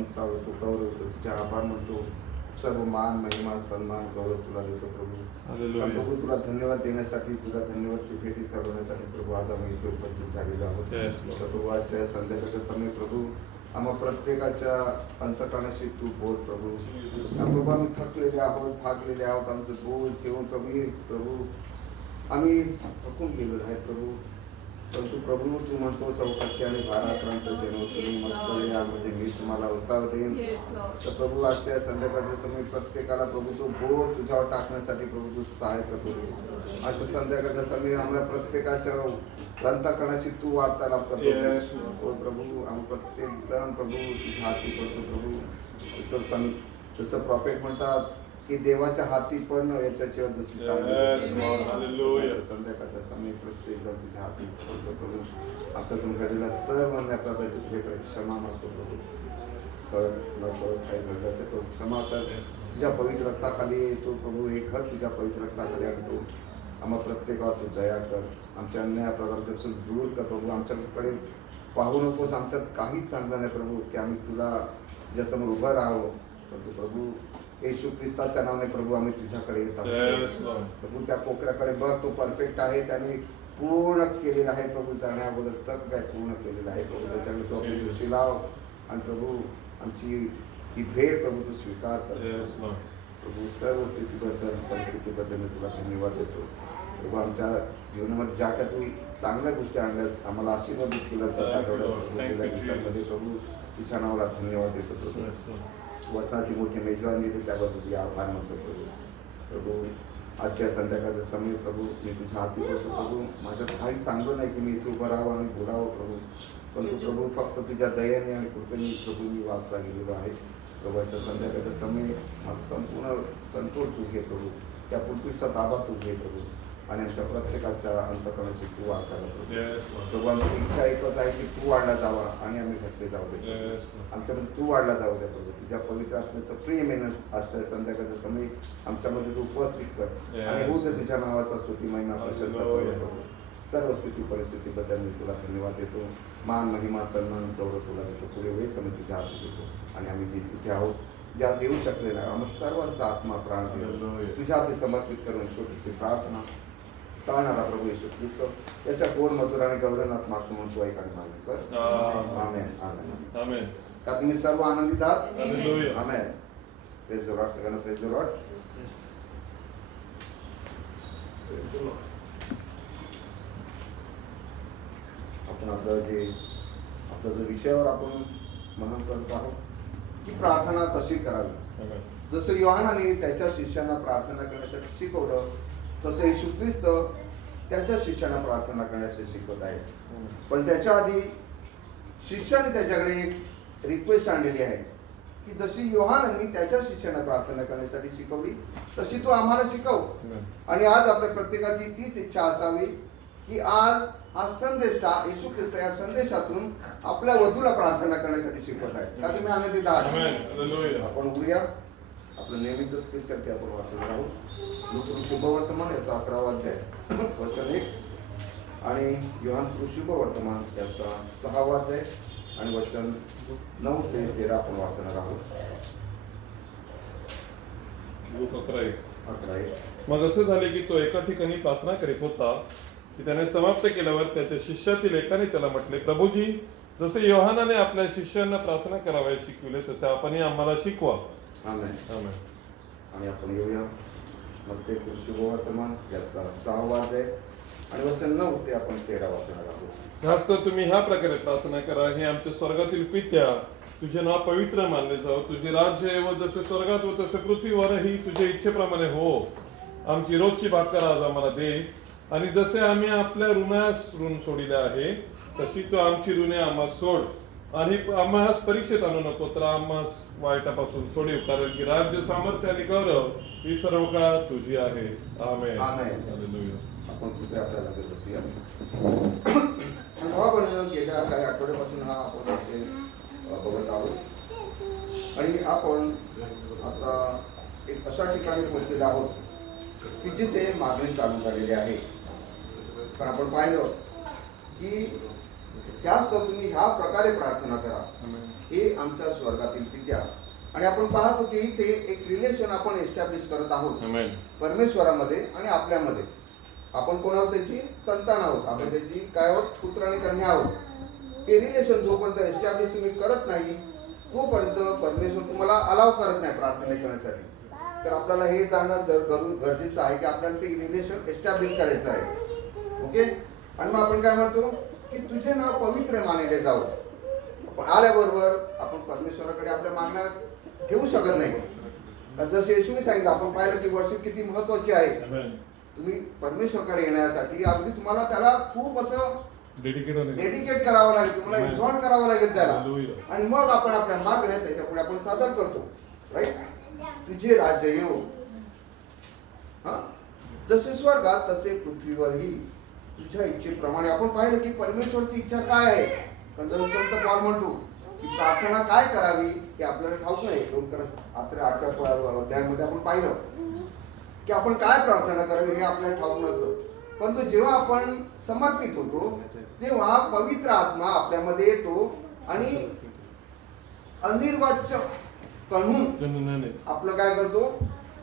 उंचावतो, गौरवतो, तुझे आभार म्हणतो. सर्व मान, महिमा, सन्मान, गौरव तुला देतो प्रभू. प्रभू तुला धन्यवाद देण्यासाठी, तुला धन्यवादची भेटी चढवण्यासाठी प्रभू आज आम्ही इथे उपस्थित झालेलो आहोत. प्रभू आजच्या संध्याकाळच्या समय प्रभू आम्हा प्रत्येकाच्या अंतकरणाशी तू बोल प्रभू. प्रभू आम्ही थकलेले आहोत, भागलेले आहोत, आमचं बोझ घेऊन प्रभू आम्ही थकून गेलेलो आहे प्रभू. परंतु प्रभू तू म्हणतो 64 आणि 12 क्रांत देणं तुम्ही मस्त या म्हणजे मी तुम्हाला उत्साह देईन. तर प्रभू आजच्या संध्याकाळच्या समय प्रत्येकाला प्रभू तो बोध तुझ्यावर टाकण्यासाठी प्रभू तू सहाय्य करतो. आजच्या संध्याकाळच्या समय आम्हाला प्रत्येकाच्या अंतःकरणाची तू वार्तालाप करतो प्रभू. आम्ही प्रत्येक जण प्रभू तुझ्या हाती पडतो प्रभू. जसं प्रॉफेट म्हणतात की देवाच्या हाती पण याच्याशिवाय दुसरी संध्याकाळच्या समय प्रत्येक जण तुझ्या हाती पडतो प्रभू. आमच्यातून घडलेला सर्व अन्याय प्रकारची तुझ्याकडे क्षमा मागतो प्रभू. कळत न कळत काही घडलं असेल तो क्षमा कर. तुझ्या पवित्र रक्ताखाली येतो प्रभू. हे घर तुझ्या पवित्र रक्ताखाली आणतो. आम्हा प्रत्येकावर तू दया कर. आमच्या अन्याय प्रकारपासून दूर कर प्रभू. आमच्याकडे पाहू नकोस. आमच्यात काहीच चांगलं नाही प्रभू की आम्ही तुला तुझ्यासमोर उभं राहावं. परंतु प्रभू येशू ख्रिस्ताच्या नावाने प्रभू आम्ही तुझ्याकडे येत आहोत प्रभू. त्या कोकऱ्याकडे बघ, तो परफेक्ट आहे, त्याने पूर्ण केलेला आहे प्रभू. जाण्या अगोदर सगळं काय पूर्ण केलेलं आहे प्रभू. त्याच्याकडे तू आपली दृष्टी लाव आणि प्रभू आमची ही भेट प्रभू तू स्वीकार कर प्रभू. सर्व स्थितीबद्दल परिस्थितीबद्दल मी तुला धन्यवाद देतो प्रभू. आमच्या जीवनामध्ये ज्या काय तू चांगल्या गोष्टी आणल्यास, आम्हाला आशीर्वादित केलं तर आठवड्यामध्ये प्रभू तुझ्या नावाला धन्यवाद देतो प्रभू. वचनाची मोठी मेजवानी देते त्याबद्दल तुझे आभार मानतो प्रभू. आजच्या संध्याकाळच्या समय प्रभू मी तुझ्या हाती करतो प्रभू. माझ्यात काही चांगलं नाही की मी इथे उभं राहावं आणि बोलावं प्रभू. परंतु प्रभू फक्त तुझ्या दयाने आणि कृपेने प्रभू मी वाचला गेलेलो आहे प्रभू. आजच्या संध्याकाळच्या समय माझं संपूर्ण कंट्रोल तू घे प्रभू. त्या पुलपीठचा ताबा तू घे प्रभू. आणि आमच्या प्रत्येकाच्या अंतःकरणाची तू वाढता प्रभू. आमची इच्छा एकच आहे की तू वाढला जावा आणि आम्ही घटले जाऊ दे. आमच्यामध्ये तू वाढला जाऊ दे प्रभू. तुझ्या पवित्र आत्म्याचं प्रेम येणंच आजच्या संध्याकाळच्या समय आमच्यामध्ये तू उपस्थित कर आणि होऊ दे तुझ्या नावाचा स्तुती महिमा प्रशंसा प्रभू. सर्व स्थिती परिस्थितीबद्दल मी तुला धन्यवाद देतो. मान, महिमा, सन्मान, गौरव तुला देतो. पुढे वेळ समय तुझ्या हाती देतो. आणि आम्ही जे तिथे आहोत, ज्यात येऊ शकले नाही, आम्ही सर्वांचा आत्मा प्राण तुझ्या हाती समर्पित करून छोटीशी प्रार्थना करणारा प्रभू येशू ख्रिस्त त्याच्या गोड मधुर आणि गौरवनाथ मागतो म्हणून तू ऐक आणि मागणी कर. आमेन आमेन आमेन. का तुम्ही सर्व आनंदित आहात? आमेन. Praise the Lord. सगळ्यांना प्रेज द लॉर्ड. आपण आपल्या जो विषयावर आपण मनन करत आहोत की प्रार्थना कशी करावी. जसं योहानाने त्याच्या शिष्यांना प्रार्थना करण्यासाठी शिकवलं, तसं येशू ख्रिस्त त्याच्या शिष्यांना प्रार्थना करण्यासाठी शिकवत आहे. पण त्याच्या आधी शिष्याने त्याच्याकडे एक रिक्वेस्ट आणलेली आहे की जशी योहानांनी त्याच्या शिष्यांना प्रार्थना करण्यासाठी शिकवली तशी तू आम्हाला शिकव. आणि आज आपल्या प्रत्येकाची तीच इच्छा असावी की आज हा संदेश येशू ख्रिस्त या संदेशातून आपल्या वधूला प्रार्थना करण्यासाठी शिकवत आहे. का तुम्ही आनंदित आहात? आपण उद्या आपलं नेहमीच स्क्रिप्चर ते आपण वाचणार आहोत. लूका शुभवर्तमान याचा 11वा अध्याय वचन 1 आणि योहान शुभवर्तमान याचा 6वा अध्याय आणि वचन 9 ते 13 आपण वाचणार आहोत. 11. मग असे झाले की तो एका ठिकाणी प्रार्थना करीत होता की त्याने समाप्त केल्यावर त्याच्या शिष्यातील एकाने त्याला म्हटले, प्रभूजी, जसे योहानाने आपल्या शिष्यांना प्रार्थना करावयास शिकविले तसे आपणही आम्हाला शिकवा. आमेन. आमेन. आणि आपण येऊया मत्ती शुभवर्तमान याचा 6वा अध्याय आणि वचन 9 ते आपण 13 वाचणार आहोत. जास्त तुम्ही ह्या प्रकारे प्रार्थना करा, हे आमच्या स्वर्गातील पित्या, तुझे नाव पवित्र मानले जावं, तुझे राज्य व जसे स्वर्गात व तसे पृथ्वीवरही तुझ्या इच्छेप्रमाणे हो. आमची रोजची भाकर आज आम्हाला दे, आणि जसे आम्ही आपल्या ऋणास ऋण सोडिले आहे तशी तू आमची ऋणे आम्हाला सोड, आणि आम्हास परीक्षेत आणू नको, तर आम्हास वाईटापासून सोडीव, कारण की राज्य, सामर्थ्य आणि गौरव ही सर्व काळ तुझी आहे. आमेन. आमेन. हालेलुया. आपण कुठे आपल्याला बसूया. गेल्या काही आठवड्यापासून हा आपण बघत आहोत आणि आपण आता एक अशा ठिकाणी पोहोचलेलो आहोत की जिथे मागणी चालू झालेली आहे. पण आपण पाहिलं की त्यास्तव तुम्ही ह्या प्रकारे प्रार्थना करा, Amen. हे आमच्या स्वर्गातील पित्या. आणि आपण पाहतो की इथे एक रिलेशन आपण एस्टॅब्लिश करत आहोत Amen. परमेश्वरामध्ये आणि आपल्यामध्ये. आपण कोण आहोत? त्याची संतान आहोत, आपण त्याची काय आहोत? पुत्र आणि कन्या आहोत. हे रिलेशन जोपर्यंत एस्टॅब्लिश तुम्ही करत नाही तोपर्यंत परमेश्वर तुम्हाला अलाव करत नाही प्रार्थना करण्यासाठी. तर आपल्याला हे जाणं गरजेचं आहे की आपल्याला ते रिलेशन एस्टॅब्लिश करायचं आहे. ओके. आणि मग आपण काय म्हणतो की तुझे नाव पवित्र मानले जाऊ. आपण आल्याबरोबर आपण परमेश्वराकडे आपल्या मागण्या ठेवू शकत नाही. जसं येशूने सांगितलं, आपण पाहिलं की वर्षिप किती महत्वाची आहे. Amen. तुम्ही परमेश्वराकडे येण्यासाठी अगदी तुम्हाला त्याला खूप असं Dedicated. डेडिकेट करावं लागेल, तुम्हाला Amen. एक्झॉल्ट करावं लागेल त्याला. Hallelujah. आणि मग आपण आपल्या मागण्या त्याच्या पुढे आपण सादर करतो. राईट. तुझे राज्य येऊ, हा, जसे स्वर्गात तसे पृथ्वीवरही तुझ्या इच्छेप्रमाणे. आपण पाहिलं की परमेश्वरची इच्छा काय आहे. पण जर संत पॉल म्हणतो की प्रार्थना काय करावी हे आपल्याला ठाऊक नाही. 8व्या अध्यायामध्ये आपण पाहिलं की आपण काय प्रार्थना करावी हे आपल्याला ठाऊक नव्हतं. परंतु जेव्हा आपण समर्पित होतो तेव्हा पवित्र आत्मा आपल्यामध्ये येतो आणि अनिर्वाच्य कणून आपलं काय करतो,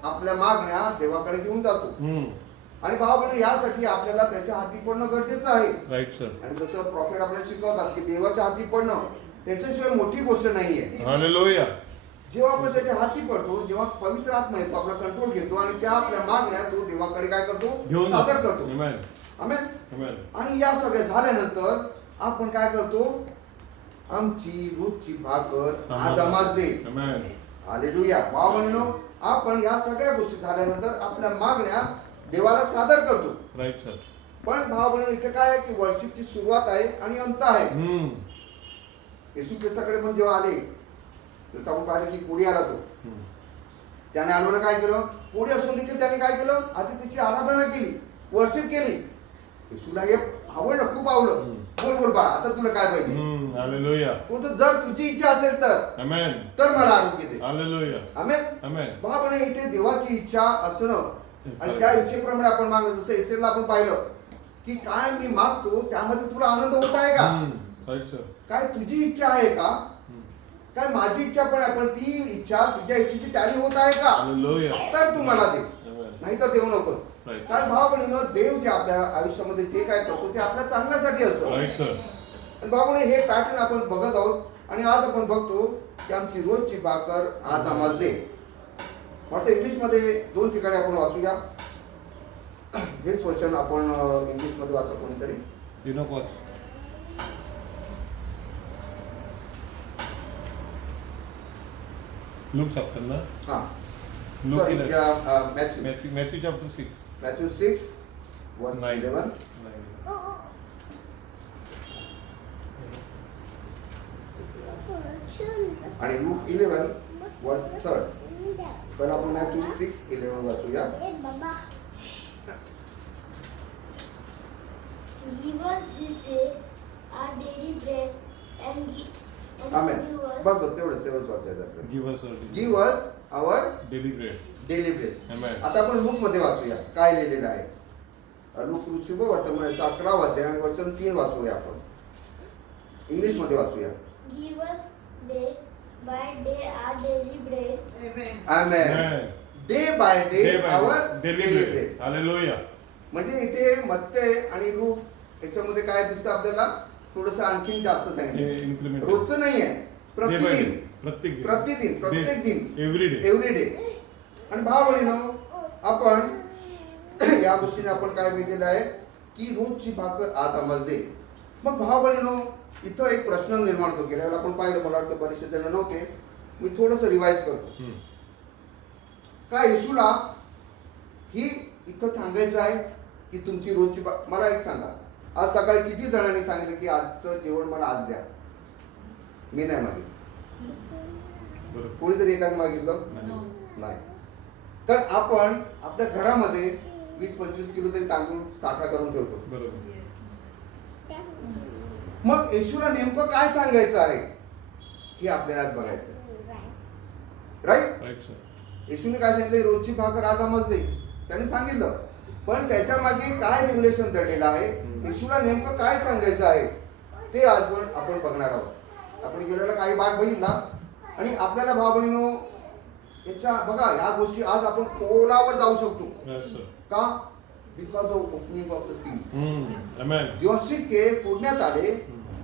आपल्या मागण्या देवाकडे घेऊन जातो. आणि भावाबंधू, यासाठी आपल्याला त्याच्या हाती पडणं गरजेचं आहे. Right sir. आणि जसं प्रॉफिट आपल्याला शिकवतात की देवाच्या हाती पडणं त्याच्याशिवाय मोठी गोष्ट नाहीये. हालेलुया. जेव्हा आपण त्याच्या हाती पडतो, जेव्हा पवित्र आत्मा येतो, आपला कंट्रोल घेतो आणि त्या आपल्या मागण्या तो देवाकडे काय करतो, घेऊन सादर करतो. Amen. आमेन. Amen. आणि या सगळ्या झाल्यानंतर आपण काय करतो, आमची रोजची भाकर आज आम्हास दे. Amen. हालेलुया. भावाबंधूंनो, आपण या सगळ्या गोष्टी झाल्यानंतर आपल्या मागण्या देवाला सादर करतो. Right sir. पण भावाबंधूंनो, इथे काय आहे की वर्षिपची सुरुवात आहे आणि अंत आहे. येशू ख्रिस्ताकडे पण जेव्हा आले, जसं आपण पाहिलं की कोडी आला तो, त्याने आलोनं काय केलं, कोडी असून देखील त्याने काय केलं, आधी त्याची आराधना केली, वर्षिप केली. येशूला हे आवडलं, खूप आवडलं. बोल बोल बाळा, आता तुला काय पाहिजे. हालेलुया. परंतु जर तुझी इच्छा असेल तर Amen. मला आरोग्य दे. हालेलुया. आमेन. Amen. भावाबंधूंनो, इथे देवाची इच्छा असणं आणि त्या इच्छेप्रमाणे आपण मागणं. जसं इस्रायलला आपण पाहिलं की काय मी मागतो त्यामध्ये तुला आनंद होत आहे का, राईट सर. काय तुझी इच्छा आहे का, काय माझी इच्छा पण आहे, पण ती इच्छा तुझ्या इच्छेची टॅली होत आहे का, हालेलुया. तर तू मला दे, Amen. नाही तर देऊ नकोस. Right. कारण भावाबंधूंनो, देव जे आपल्या आयुष्यामध्ये जे काय करतो ते आपल्या चांगल्यासाठी असतं. Right sir. आणि भावाबंधूंनो, हे पॅटर्न आपण बघत आहोत. आणि आज आपण बघतो की आमची रोजची भाकर आज आम्हाला दे. वाटतं इंग्लिशमध्ये 2 ठिकाणी आपण वाचूया. हेच वचन आपण इंग्लिशमध्ये वाचा कोणीतरी. Enoch watch. Luke chapter na? हा. Luke Sorry, 11. Matthew Matthew chapter 6. Matthew 6 verse 9. 11 आणि लूक 11 verse 3. पहिला आपण मॅथ्यू 6:11 वाचूया. Give us this day our daily bread and amen. give us बघ तेवढंच वाचायचं आपल्याला. Give us our give us our daily bread. Daily bread. Amen. आता आपण लूक मध्ये वाचूया काय लिहिलेलं आहे. लूक शुभ वर्तमानाचा 11वा अध्याय आणि वचन 3 वाचूया आपण. इंग्लिश मध्ये वाचूया. give us day by day our daily bread. Amen. Amen. Day by day Day by आवर day. Daily daily bread. Bread. Hallelujah. म्हणजे इथे मत्ते आणि लूक याच्यामध्ये काय दिसतं आपल्याला, थोडंसं आणखीन जास्त सांगितलं. Implement. रोजचं नाहीये, Day by day. प्रतिदिन प्रत्येक प्रत्येक दिन Every day. Every day. आणि भावबंधूंनो, आपण या गोष्टीने आपण काय लिहिलेलं आहे की रोजची भाकर आज आम्हाला दे. मग भावबंधूंनो, इथं एक प्रश्न निर्माण होतो. गेल्या वेळेला आपण पाहिलं, मला वाटतं बरेचसे जण नव्हते, मी थोडंसं रिवाइज करतो. काय येशूला ही इथं सांगायचं आहे की तुमची रोजची मला एक सांगा, आज सकाळी किती जणांनी सांगितलं की आजचं जेवण मला आज द्या? मी नाही मागितलं. कोणीतरी एकाने मागितलं नाही. तर आपण आपल्या घरामध्ये 20-25 किलो तरी तांदूळ साठा करून ठेवतो. बरोबर. मग येशूला नेमकं काय सांगायचं आहे हे आपल्याला आज बघायचं. राईट. Right sir. येशूने काय सांगितलं, रोजची भाकर आज आम्हाला दे. त्यांनी सांगितलं, पण त्याच्या मागे काय रेग्युलेशन दडलेलं आहे, येशूला नेमकं काय सांगायचं आहे. ते आज पण आपण बघणार आहोत. आपण गेलेला काही भाग बघितला आणि आपल्याला भाव बहिणो याच्या बघा ह्या गोष्टी आज आपण खोलावर जाऊ शकतो. Yes, sir. का? Because of opening of the seals. Amen. जेव्हा शिक्के फोडण्यात आले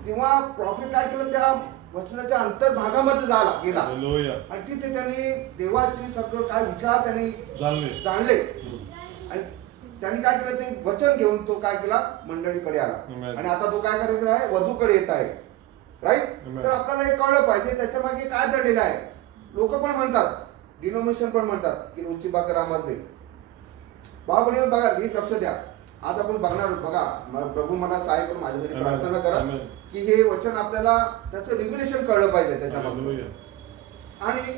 तेव्हा प्रॉफिट काय केलं, त्या वचनाच्या अंतर्भागामध्ये गेला Hallelujah. आणि तिथे त्यांनी देवाचे सगळं काय विचार त्यांनी जाणले आणि त्यांनी काय केलं, ते वचन घेऊन तो काय केला, मंडळीकडे आला. Amen. आणि आता तो काय करत आहे, वधूकडे येत आहे. राईट. Amen. तर आपल्याला हे कळलं पाहिजे त्याच्या मागे काय दडलेलं आहे. लोक पण म्हणतात, डिनोमिनेशन पण म्हणतात की रोजची भाकर आम्हाला दे. भाऊ बघा, नीट लक्ष द्या. आज आपण बघणार आहोत. बघा, प्रभू मला सहाय्य करून माझ्यासाठी Amen. प्रार्थना करा Amen. की हे वचन आपल्याला त्याचं रेग्युलेशन कळलं पाहिजे त्याच्यामध्ये. Hallelujah. आणि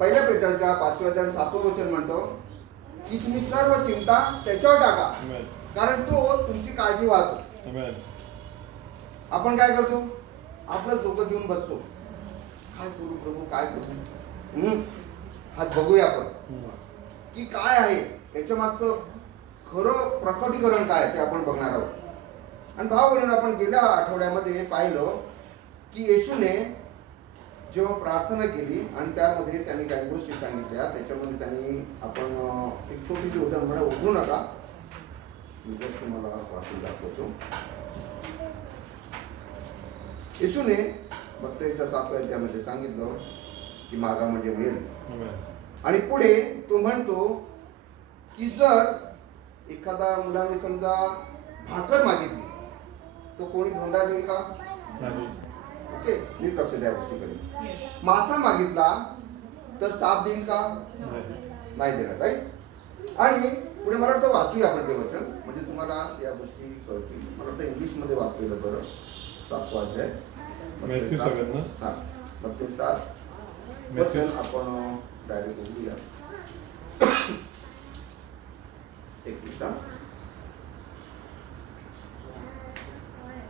पहिल्या पेत्राच्या 5व्या अध्यायात 7वं वचन म्हणतो की तुम्ही सर्व चिंता त्याच्यावर टाका, Amen. कारण तो तुमची काळजी वाहतो. Amen. आपण काय करतो, आपलं डोकं घेऊन बसतो, काय करू प्रभू, काय करू. आज बघूया आपण की काय आहे याच्या मागचं खरं प्रकटीकरण काय ते आपण बघणार आहोत. आणि भाव म्हणून आपण गेल्या आठवड्यामध्ये पाहिलं की येशूने जेव्हा प्रार्थना केली आणि त्यामध्ये त्यांनी काही गोष्टी सांगितल्या, त्याच्यामध्ये त्यांनी आपण एक छोटीशी उदाहरण, मला ओढू नका, मी जस्ट तुम्हाला वाचून दाखवतो. येशूने मत्तईच्या 7व्या अध्यायामध्ये सांगितलं की मागा म्हणजे मिळेल. Amen. आणि पुढे तो म्हणतो की जर एखादा मुलाने समजा भाकर मागितली तो कोणी धोंडा देईल का? नाही. ओके, नीट लक्ष द्या गोष्टीकडे. मासा मागितला तर साप देईल का? नाही. नाही देणार. राईट. आणि पुढे मला वाटतं वाचूया आपण ते वचन, म्हणजे तुम्हाला या गोष्टी कळतील. मला वाटतं इंग्लिश मध्ये वाचलेलं बरं. 7वां अध्याय मॅथ्यू 7 ना? हा, मग ते 7 वचन आपण डायरेक्ट बोलूया. एक मिनिट.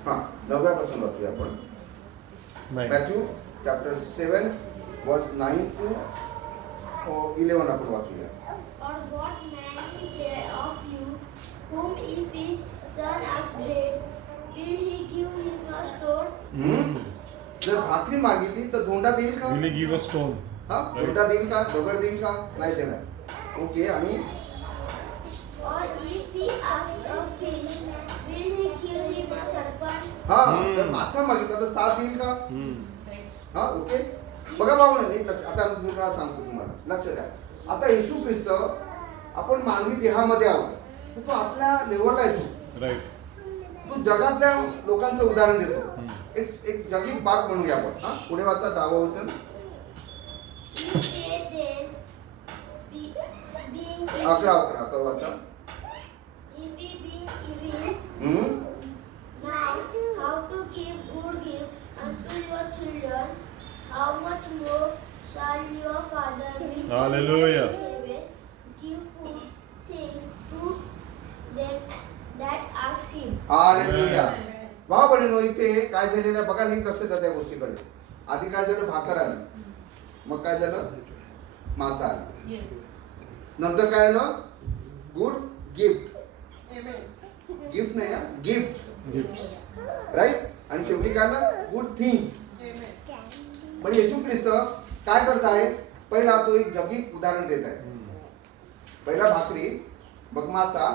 हा, 9व्यापासून वाचूया आपण. नाही. मॅथ्यू चॅप्टर 7 वर्स 9 to 11 आपण वाचूया. Or what man is there of you whom if his son asks bread, will he give him a stone? जर भाकरी मागितली तर धोंडा देईल का? Will he give a stone? हा, धोंडा देईल का? दगड देईल का? नाही देणार. ओके. आणि Or if he asks a fish, will he give him a serpent? हा, जर मासा मागितला तर साप देईल का? हा, ओके. बघा भाऊ, नीट लक्ष. आता मी तुम्हाला सांगतो, तुम्हाला लक्ष द्या. आता येशू ख्रिस्त आपण मानवी देहामध्ये आहोत, तर तो आपल्या लेवलला येतो. राईट. तो जगातल्या लोकांचं उदाहरण देतो. एक जगिक बाग म्हणूया आपण. हा, पुढे वाचा 10वं वचन. You say then, being 11 वाचा. if he being evil, now how to give good gifts unto your children, how much more shall your Father which is Hallelujah. in heaven give good things to them that ask him. Hallelujah. भाऊ बहिणींनो, इथे काय झालेलं आहे बघा, नीट लक्ष द्या त्या गोष्टीकडे. आधी काय झालं, भाकर आली, मग काय झालं, मासा आला, नंतर काय आलं, गुड गिफ्ट. गिफ्ट नाही, गिफ्ट. राईट. आणि शेवटी काय आलं, गुड थिंग्स. पण येशू ख्रिस्त काय करत आहे, पहिला तो एक जगिक उदाहरण देत आहे. पहिला भाकरी, मग मासा,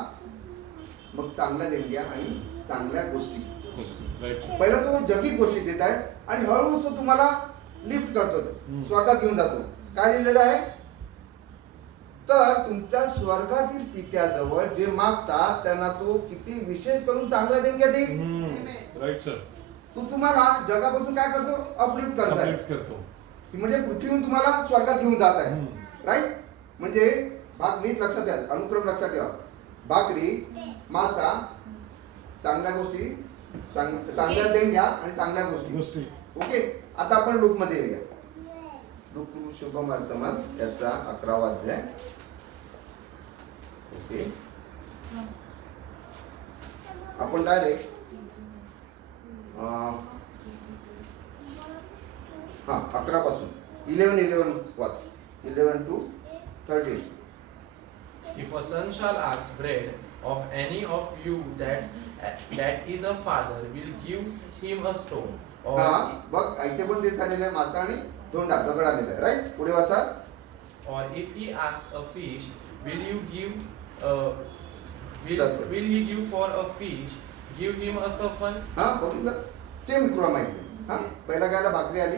मग चांगल्या देणग्या आणि चांगल्या गोष्टी. पहिला तो जगिक गोष्टी देत आहे आणि हळूहळू तो तुम्हाला लिफ्ट करतो, स्वर्गात घेऊन जातो. काय लिहिलेलं आहे, तर तुमच्या स्वर्गातील पित्याजवळ जे मागतात त्यांना तो किती विशेष करून चांगल्या देणग्या देईल. Right sir. तो तुम्हाला जगापासून काय करतो, अपलिफ्ट करतो. म्हणजे पृथ्वीहून तुम्हाला स्वर्गात घेऊन जात आहे. राईट. म्हणजे भाग नीट लक्षात द्या, अनुक्रम लक्षात ठेवा. भाकरी, मासा, चांगल्या गोष्टी, चांगल्या देणग्या आणि चांगल्या गोष्टी. ओके. आता आपण लूक मध्ये येऊया. लूक शुभ वर्तमान त्याचा 11वा अध्याय. ओके. आपण डायरेक्ट 11 पासून 11 वाच. 11 to 13. If a son shall ask bread, of any of you that is a father will give him a stone, हा or बघ इथे पण तेच झालेलं आहे, मासा आणि धोंडा दगड आलेला आहे. राईट, पुढे वाचा. if he asks a fish, will you give Serpent. will he give for a fish? Give him a serpent. हा बघितलं, सेम तुला माहिती. हा पहिला काय आला, भाकरी आली.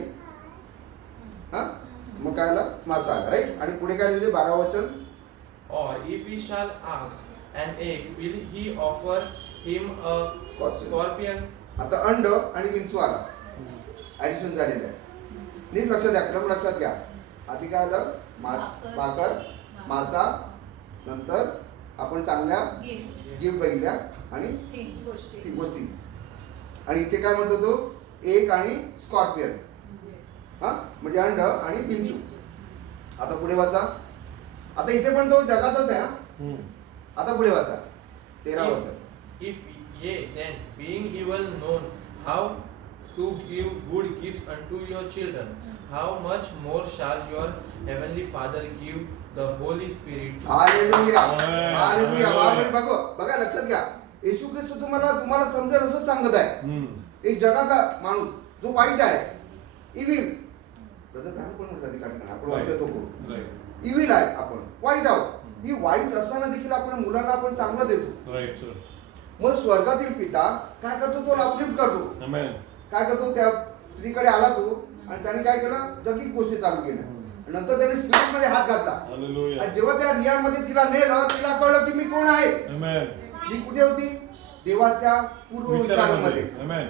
हा मग काय आला, मासा आला. राईट, आणि पुढे काय लिहिले 12 वचन. Or if he shall ask an egg, will he offer him a scorpion? आता अंड आणि विंचू आला, ऍडिशन झालेलं आहे. नीट लक्षात द्या, क्रम लक्षात घ्या. आधी काय आलं, भाकर, मासा, नंतर आपण चांगल्या गिफ्ट बघितल्या आणि ती गोष्टी. आणि इथे काय म्हणतो तो, एक आणि स्कॉर्पियन. हा म्हणजे अंड आणि विंचू. आता पुढे वाचा. आता इथे पण तो जगातच आहे. हा आता पुढे वाचा 13 वचन. If ye then, being evil, known how to give good gifts unto your children, how much more shall your heavenly Father give the Holy Spirit? Hallelujah, Amen. Hallelujah. Hallelujah. बघा लक्षात घ्या, येशू ख्रिस्त तुम्हाला समजेल असं सांगत आहे. एक जगाचा माणूस जो वाईट आहे, इव्हिल. ब्रदर काय पण म्हणतात, आपण वाचतो इव्हिल आहे, आपण वाईट आहोत. ही वाईट असताना देखील आपण मुलांना आपण चांगलं देतो. Right sir. मग स्वर्गातील पिता काय करतो, तो अपलिफ्ट करतो. आमेन. काय करतो, त्या स्त्रीकडे आला तो आणि त्याने काय केलं, जगिक गोष्टी चालू केल्या. नंतर त्याने स्पिरिट मध्ये हात घातला. हालेलुया. आणि जेव्हा त्या रियामध्ये तिला नेलं, तिला कळलं की मी कोण आहे. आमेन. ती कुठे होती, देवाच्या पूर्व विचारांमध्ये. आमेन.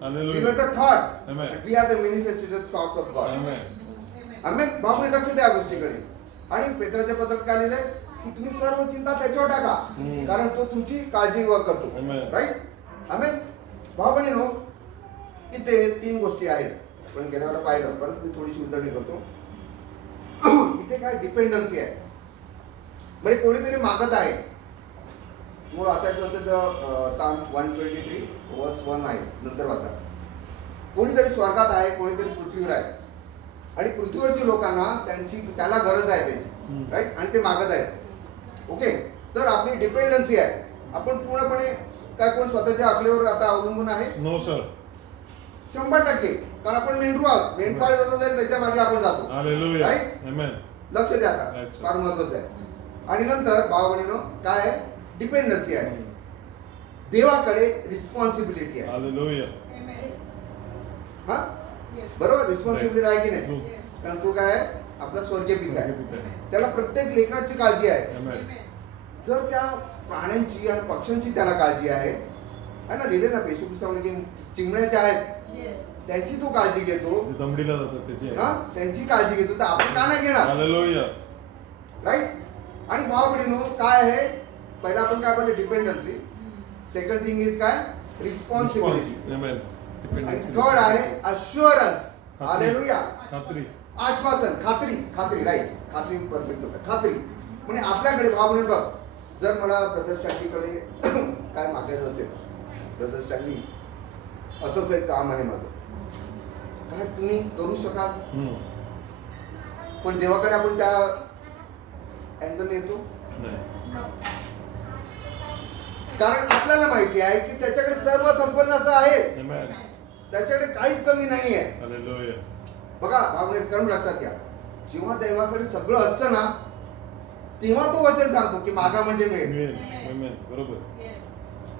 We hallelujah. were the thoughts. Amen. We are the manifested thoughts of God. आमेन. आमेन. भावने लक्ष द्या या गोष्टीकडे. आणि पेत्राच्या पत्रात काय लिहिलंय, की तुम्ही सर्व चिंता त्याच्यावर टाका, कारण तो तुमची काळजी करतो. Amen. राईट. आमेन. भावनेनो, इथे 3 गोष्टी आहेत. पण गेल्या वेळेला पाहिलं, परत मी थोडीशी उदाहरणे करतो. इथे काय डिपेंडन्सी आहे. म्हणजे कोणीतरी मागत आहे. तुम्हाला वाचायचं असेल तर साम 123 वर्स 1 आहे, नंतर वाचा. कोणीतरी स्वर्गात आहे, कोणीतरी पृथ्वीवर आहे. आणि पृथ्वीवरच्या लोकांना त्याला गरज आहे त्याची. राईट, आणि ते मागत आहेत. ओके, तर आपली डिपेंडन्सी आहे. आपण पूर्णपणे काय कोण स्वतःच्या अकलेवर आता अवलंबून आहे? No sir. 100%. कारण आपण मेंढरू आहोत. मेंढपाळ जातो जाईल त्याच्या मागे आपण जातो. हालेलुया. राईट. आमेन. लक्ष द्या आता, Right, sir. फार महत्वाचं आहे. आणि नंतर भावनेनो काय आहे, डिपेंडन्सी आहे. देवाकडे रिस्पॉन्सिबिलिटी आहे. हालेलुया. हा बरोबर, रिस्पॉन्सिबिलिटी आहे की नाही? Yes. कारण तो काय आहे, आपला स्वर्गीय पिता आहे. स्वर्गीय पिता आहे. त्याला प्रत्येक लेकराची काळजी आहे. आमेन. जर त्या प्राण्यांची आणि पक्ष्यांची त्याला काळजी आहे ना, लिहिले ना येशू ख्रिस्ताने की चिमण्याच्या आहेत, त्यांची तो काळजी घेतो. जे दमडीला जातात त्याची हा आहे. त्यांची काळजी घेतो, तर आपण का नाही घेणार? हालेलुया. राईट. आणि भावबहिणीनो काय आहे, पहिला आपण काय बोलले, डिपेंडन्सी. सेकंड थिंग इज काय, रिस्पॉन्सिबिलिटी. आमेन. आणि थर्ड आहे अश्युरन्स. हालेलुया. खात्री. आश्वासन, खात्री. राईट, खात्री परफेक्ट होतं. खात्री म्हणजे आपल्याकडे भावने बघ, जर मला ब्रदर स्टॅनलीकडे काय मागायचं असेल, ब्रदर स्टॅनली असंच एक काम आहे माझं, काय तुम्ही करू शकाल? पण देवाकडे आपण त्या अँगल येतो, नाही. कारण आपल्याला माहिती आहे की त्याच्याकडे सर्व संपन्न असं आहे. आमेन. त्याच्याकडे काहीच कमी नाही आहे. हालेलुया. बघा भावने करून लक्षात घ्या, जेव्हा देवाकडे सगळं असतं ना, तेव्हा तो वचन सांगतो की मागा म्हणजे मिळेल. आमेन. बरोबर.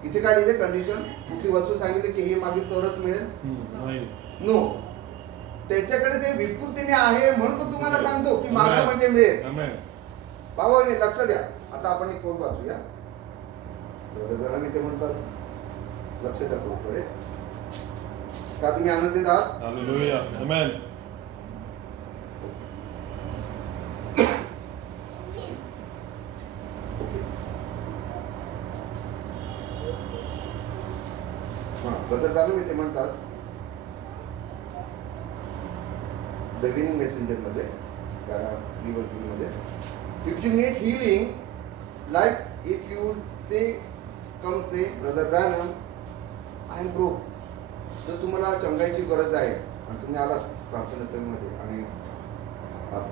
इथे काय लिहिले, कंडिशन, कुठली वस्तू सांगितली की हे मागितलं तरच मिळेल? नाही. नो. त्याच्याकडे ते विपुलतेने आहे, म्हणून तो तुम्हाला सांगतो की मागा म्हणजे मिळेल. आमेन. भावाने लक्ष द्या. आता आपण एक कोट वाचूया. मी ते म्हणतात, लक्ष द्या कोटकडे. का तुम्ही आनंदित आहात? हालेलुया. आमेन. बदल झालं मी ते म्हणतात द विनिंग मेसेंजर मध्ये, मध्ये, if you need healing, like if you say come say brother Branham, I am broke. जर तुम्हाला चंगाईची गरज आहे आणि तुम्ही आलात प्रार्थना सेवेमध्ये आणि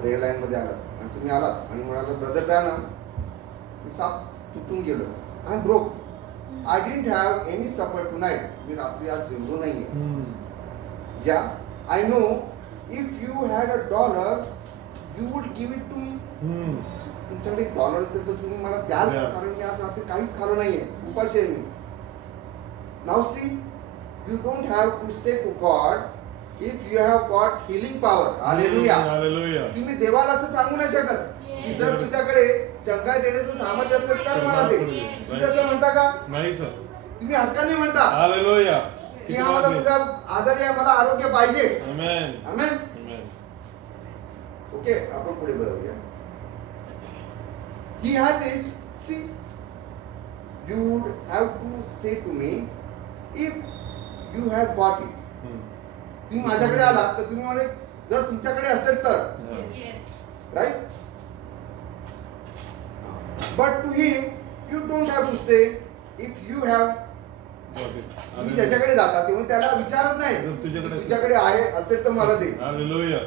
प्रेयर लाईन मध्ये आलात आणि तुम्ही आलात आणि म्हणाला ब्रदर ब्रॅनम, मी साप तुटून गेलो I am broke. I didn't have any supper tonight. मी रात्री आज जेवलो नाहीये. Yeah I know if you had $1 you would give it to me. तुमच्याकडे $1 असेल तर तुम्ही मला द्याल का? कारण मी आज रात्री काहीच खाल्लं नाहीये, उपाशी आहे मी. Now see, you don't have to say to God if you have got healing power. Hallelujah. तुम्ही देवाला असं सांगू नाही शकत की जर तुझ्याकडे चंगाई देण्याचं सामर्थ्य असेल तर मला दे. तुम्ही असं म्हणता का? नाही सर. तुम्ही हक्काने म्हणता हालेलुया. की आम्हाला तुझ्या आजारी आहे, मला आरोग्य पाहिजे. आमेन. आमेन. आमेन. ओके, आपण पुढे बघूया. He has it. See, you would have to say to me if you had bought it. तुम्ही माझ्याकडे आलात तर तुम्ही म्हणे जर तुमच्याकडे असेल तर, right. But to him you don't have to say if you have. तुम्ही त्याच्याकडे जाता तेव्हा त्याला विचारत नाही तुझ्याकडे आहे असेल तर मला दे. हालेलुया.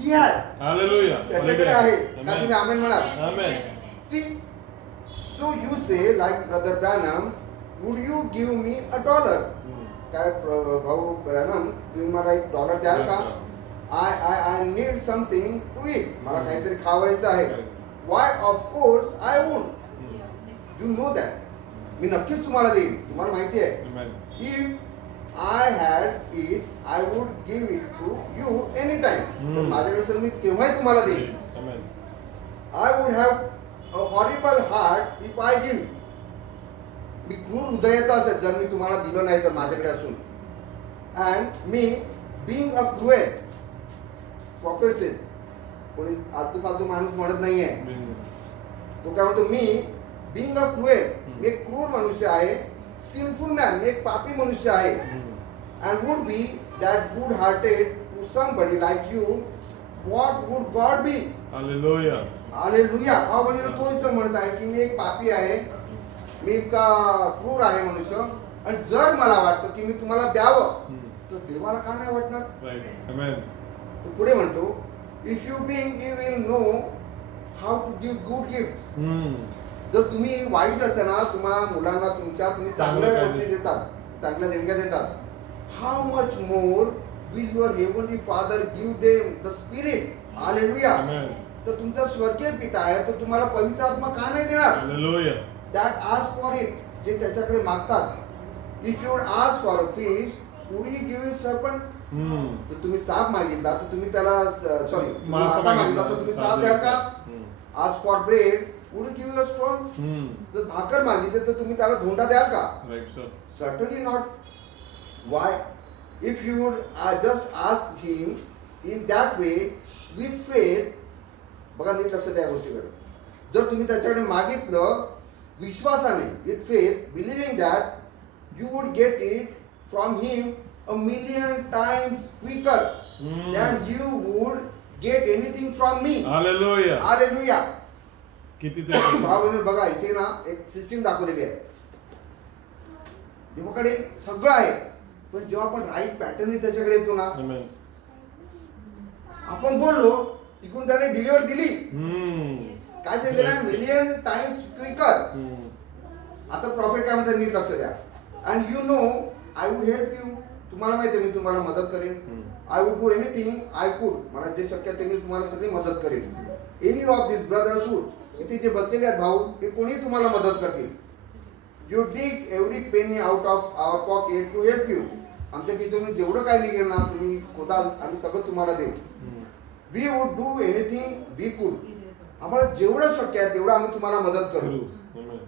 He has. हालेलुया. त्याच्याकडे आहे का? तुम्ही आमेन म्हणाल. आमेन. See, so you say like Brother Branham, would you give me $1? काय भाऊ ब्रॅनम तुम्ही मला $1 द्याल का? I need something to eat. मला काहीतरी खावायचं आहे. Why of course I would. You know that. मी नक्कीच तुम्हाला देईन. तुम्हाला माहिती आहे. If I had it, I would give it to you anytime. तर माझ्याकडे असेल मी तेव्हाही तुम्हाला देईन. I would have a horrible heart if I didn't. मी क्रूर हृदयाचा असेल जर मी तुम्हाला दिलं नाही तर माझ्याकडे असून. And me being a cruel prophet says. कोणी आलतू फालतू माणूस म्हणत नाहीये. तो काय म्हणतो? मी being a cruel, मी एक क्रूर मनुष्य आहे. sinful man, मी एक पापी मनुष्य आहे. And would be that good hearted to somebody like you, what would God be? Hallelujah. Hallelujah. म्हणजे तो असं म्हणत आहे की मी एक पापी आहे, मी एक क्रूर आहे मनुष्य, आणि जर मला वाटतं की मी तुम्हाला द्यावं तर देवाला का नाही वाटणार? तो पुढे म्हणतो if you being you will know how to give good gift. जर तुम्ही वाईट असेल ना, तुम्हाला मुलांना तुमच्या तुम्ही चांगल्या गोष्टी देतात, चांगल्या देणग्या देतात, how much more will your heavenly father give them the spirit. Hallelujah. तर तुमचा स्वर्गीय पिता आहे तो तुम्हाला पवित्र आत्मा का नाही देणार? Hallelujah. That ask for it, जे त्याच्याकडे मागतात. If you would ask for a fish would he give it serpent. तर तुम्ही साप मागितला तर तुम्ही त्याला सॉरी मासा मागितला तर तुम्ही साप द्याल का? Ask for bread would he give a stone. जर भाकर मागितली तर तुम्ही त्याला धोंडा द्याल का? Certainly not. Why? If you would just ask him in that way with faith. बघा नीट लक्ष द्या गोष्टीकडे. जर तुम्ही त्याच्याकडे मागितलं विश्वासाने, with faith, believing that you would get it from him a million times quicker than you would get anything from me. Hallelujah. Hallelujah. किती ते भावने बघा इथे ना एक सिस्टीम दाखवलेली आहे. देवाकडे सगळं आहे, पण जेव्हा आपण राईट पॅटर्न त्याच्याकडे येतो ना, आपण बोललो इकडून त्याने डिलिव्हर दिली. काय सांगितलं ना, मिलियन टाइम्स क्विकर. आता प्रॉफिट काय म्हणतात नीट लक्ष द्या. And you know I would help you. तुम्हाला माहिती आहे मी तुम्हाला मदत करेन. I would do anything I could. मला जे शक्य आहे ते मी तुम्हाला सगळी मदत करेन. Any of this brothers would. इथे जे बसलेले आहेत भाऊ हे कोणी तुम्हाला मदत करतील. You dig every penny out of our pocket to help you. आमच्या खिचून जेवढं काय निघेल ना तुम्ही खोदाल आम्ही सगळं तुम्हाला देऊ. We would do anything we could. आम्हाला जेवढं शक्य आहे तेवढं आम्ही तुम्हाला मदत करू.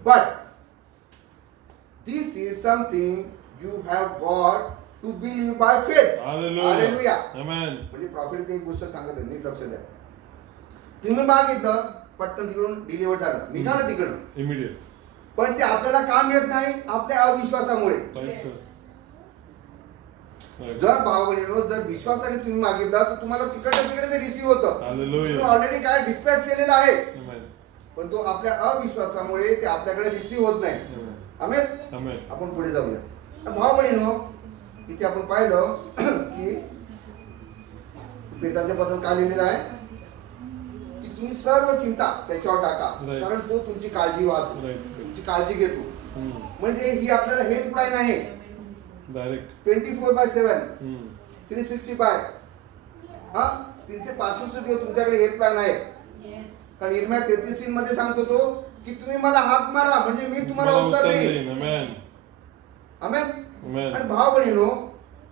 But this is something you have got to believe by faith. Hallelujah. म्हणजे प्रॉफिट एक गोष्ट सांगत आहे, नीट लक्ष द्या. तुम्ही मागितलं पटकन तिकडून डिलिव्हर झालं, निघालं तिकडून इमिडिएट. पण ते आपल्याला का मिळत नाही? आपल्या अविश्वासामुळे. जर भावनेनो जर विश्वासाने तुम्ही मागितला तर तुम्हाला तिकडे तिकडे ते रिसीव्ह होतं. तुम्ही ऑलरेडी काय डिस्पॅच केलेला आहे, पण तो आपल्या अविश्वासामुळे ते आपल्याकडे रिसीव्ह होत नाही. आमेन. आपण पुढे जाऊया. भावनेनो इथे आपण पाहिलं की पेत्राच्या पत्रात काय लिहिलेलं आहे की तुम्ही सर्व चिंता त्याच्यावर टाका, कारण तो तुमची काळजी वाहतो, तुमची काळजी घेतो. म्हणजे ही आपल्याला हेल्पलाईन आहे डायरेक्ट 24/7 365 हा 365 दिवस तुमच्याकडे हेल्पलाईन आहे. कारण इर्म्या 33 मध्ये सांगतो तो की तुम्ही मला हाक मारा म्हणजे मी तुम्हाला उत्तर देईन. आमेन आमेन. आमेन. आणि भाव बहिणीनो,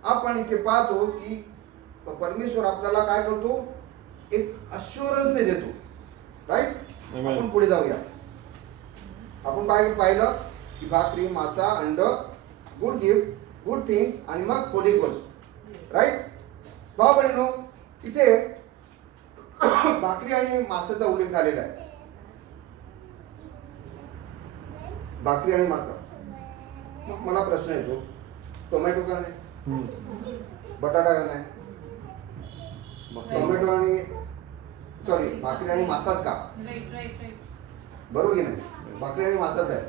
आपण इथे पाहतो की परमेश्वर आपल्याला काय करतो, एक अश्युरन्स देतो. राईट. Amen. आपण पुढे जाऊया. आपण काय पाहिलं की भाकरी, मासा, अंड, गुड गिफ्ट, गुड थिंग्स आणि मग होली गोष्ट. राईट. भाव बहिणीनो, इथे भाकरी आणि मासाचा उल्लेख झालेला आहे. भाकरी आणि मासा. मग मला प्रश्न येतो, टोमॅटो का नाही, बटाटा का नाही, टोमॅटो आणि सॉरी भाकरी आणि मासाच का, बरोबर की नाही. भाकरी आणि मासाच आहे.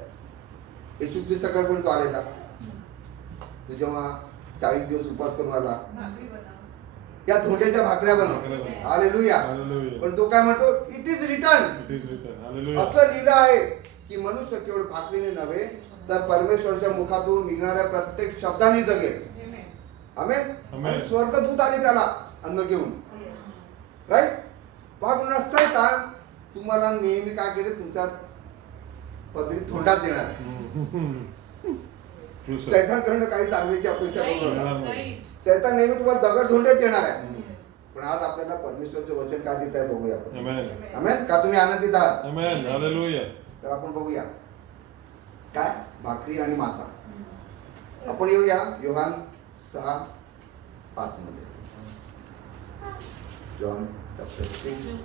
येशू ख्रिस्त सकाळपर्यंत आलेला, तो जेव्हा 40 दिवस उपवास करून आला, या धोंड्याच्या भाकऱ्या बनव. हालेलुया. पण तो काय म्हणतो, इट इज रिटन. असं लिहिलं आहे की मनुष्य केवळ भाकरीने नव्हे तर परमेश्वराच्या मुखातून निघणाऱ्या प्रत्येक शब्दाने जगेल. आमेन. आणि स्वर्गदूत आले त्याला अन्न घेऊन. राईट. भाग सैतान तुम्हाला नेहमी काय केले, तुमच्या पदरी धोंडात देणार. सैतानकडनं काही चांगल्याची अपेक्षा करू नका. सैतान नेहमी तुम्हाला दगड धोंड्यात देणार आहे. पण आज आपल्याला परमेश्वरचे वचन काय देत आहे बघूया आपण. आमेन. का तुम्ही आनंदित आहात? आमेन. हालेलुया. तर आपण बघूया काय भाकरी आणि मासा. आपण येऊया योहान 6:5 मध्ये. John chapter 6.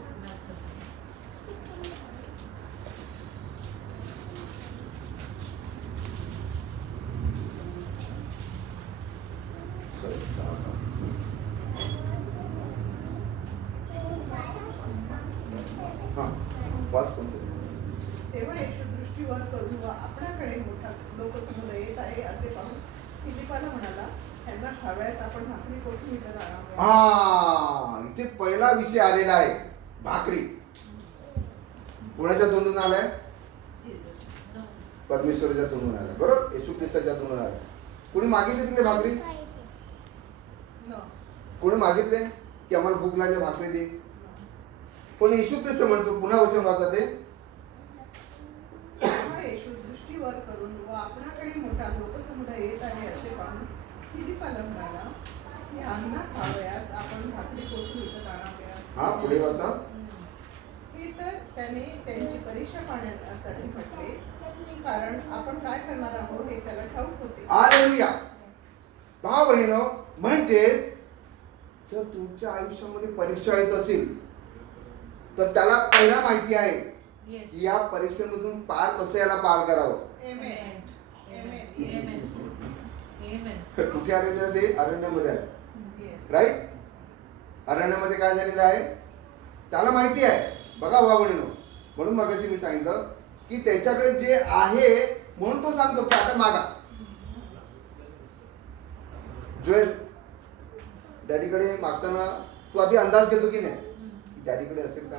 तेव्हा येशू दृष्टीवर करून व आपणाकडे मोठा लोकसमुदाय येत आहे असे पाहून फिलिपाला म्हणाला, त्यांना हव्यास आपण भाकरी कोठून विकत आणाव्या. हा, इथे पहिला विषय आलेला आहे, भाकरी. कोणाच्या तोंडून आलाय? परमेश्वराच्या तोंडून आलाय. बरोबर. येशू ख्रिस्ताच्या तोंडून आलाय. कोणी मागितले तिकडे भाकरी? कोणी मागितले की आम्हाला भूक लागली, भाकरी दे? पण येशू ख्रिस्त म्हणतो, पुन्हा वचन वाचा ते. येशू दृष्टीवर करून व आपणाकडे मोठा लोकसमुदाय येत आहे असे पाहून फिलिपाला म्हणाला, यांना खावयास आपण भाकरी कोठून विकत आणाव्या. हा, पुढे वाचा. हे तर त्याने त्यांची परीक्षा पाहण्यासाठी म्हटले, कारण आपण काय करणार आहोत हे त्याला ठाऊक होते. हालेलुया. भाव बहिणीनो, म्हणजेच जर तुमच्या आयुष्यामध्ये परीक्षा येत असेल तर त्याला पहिला माहिती आहे की या परीक्षेमधून पार कसं याला पार करावं. कुठे आलेलं ते अरण्यामध्ये आहे. राईट. अरण्यामध्ये काय झालेलं आहे त्याला माहिती आहे. बघा भाव बहिणीनो, म्हणून मगाशी मी सांगितलं की त्याच्याकडे जे आहे म्हणून तो सांगतो की आता मागा. जोएल, डॅडीकडे मागताना तू आधी अंदाज घेतो की नाही डॅडीकडे असेल का,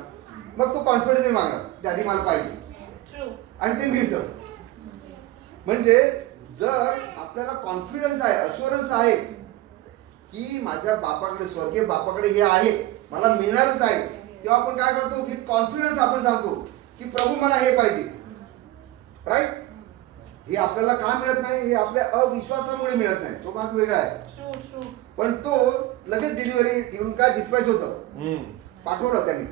मग तो कॉन्फिडन्स मागणार, डॅडी मला पाहिजे, आणि ते मिळतं. म्हणजे जर आपल्याला कॉन्फिडन्स आहे, अश्युरन्स आहे की माझ्या बापाकडे, स्वर्गीय बापाकडे हे आहे, मला मिळणारच आहे, तेव्हा आपण काय करतो की कॉन्फिडन्स आपण सांगतो की प्रभू मला हे पाहिजे. राईट. हे आपल्याला का मिळत नाही, हे आपल्या अविश्वासामुळे मिळत नाही, तो भाग वेगळा आहे. पण तो लगेच डिलिव्हरी घेऊन काय डिस्पॅच होतं, पाठवलं त्यांनी.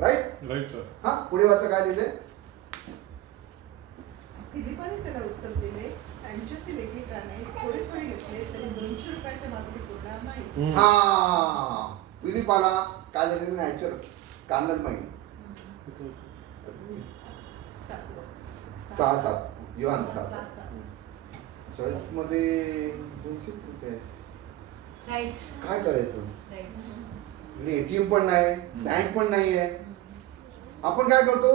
राईट. राईट. हा, पुढे वाचा काय लिहिलंय. फिलिपाने त्याला उत्तर दिले, त्यांच्यातील एकेकाने थोडे थोडे घेतले तरी 200 रुपयाच्या भाकरी पुरणार नाही. हा, फिलिपाला काय झालेलं नॅचरल कांदन माहिती. 6:7 योहान 6:7. चर्च मध्ये 200 रुपये काय करायचं. एटीएम पण नाही, बँक पण नाही आहे. आपण काय करतो,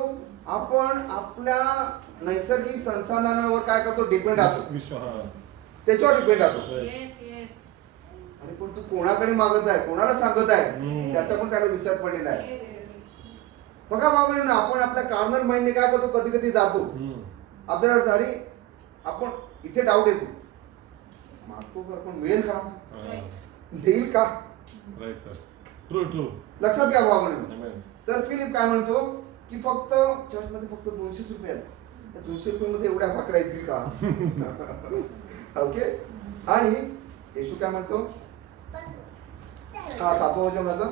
आपण आपल्या नैसर्गिक संसाधनावर काय करतो, डिपेंड राहतो, त्याच्यावर डिपेंड राहतो. आणि पण तू कोणाकडे मागत आहे, कोणाला सांगत आहे, त्याचा पण त्याला विसर पडलेला आहे. बघा बाबा, आपण आपल्या कार्नल माइंडने काय करतो, कधी कधी जातो आपल्याला, अरे आपण इथे डाऊट येतो, मागतो का पण मिळेल का, देईल का? Right sir, true true. लक्षात घ्या भावाने. Amen. तर फिलिप काय म्हणतो की फक्त चर्चमध्ये फक्त 200 रुपये आहेत, त्या 200 रुपयामध्ये एवढ्या भाकऱ्या येतील का? ओके. आणि येशू काय म्हणतो, हा 7वं वचन माझं,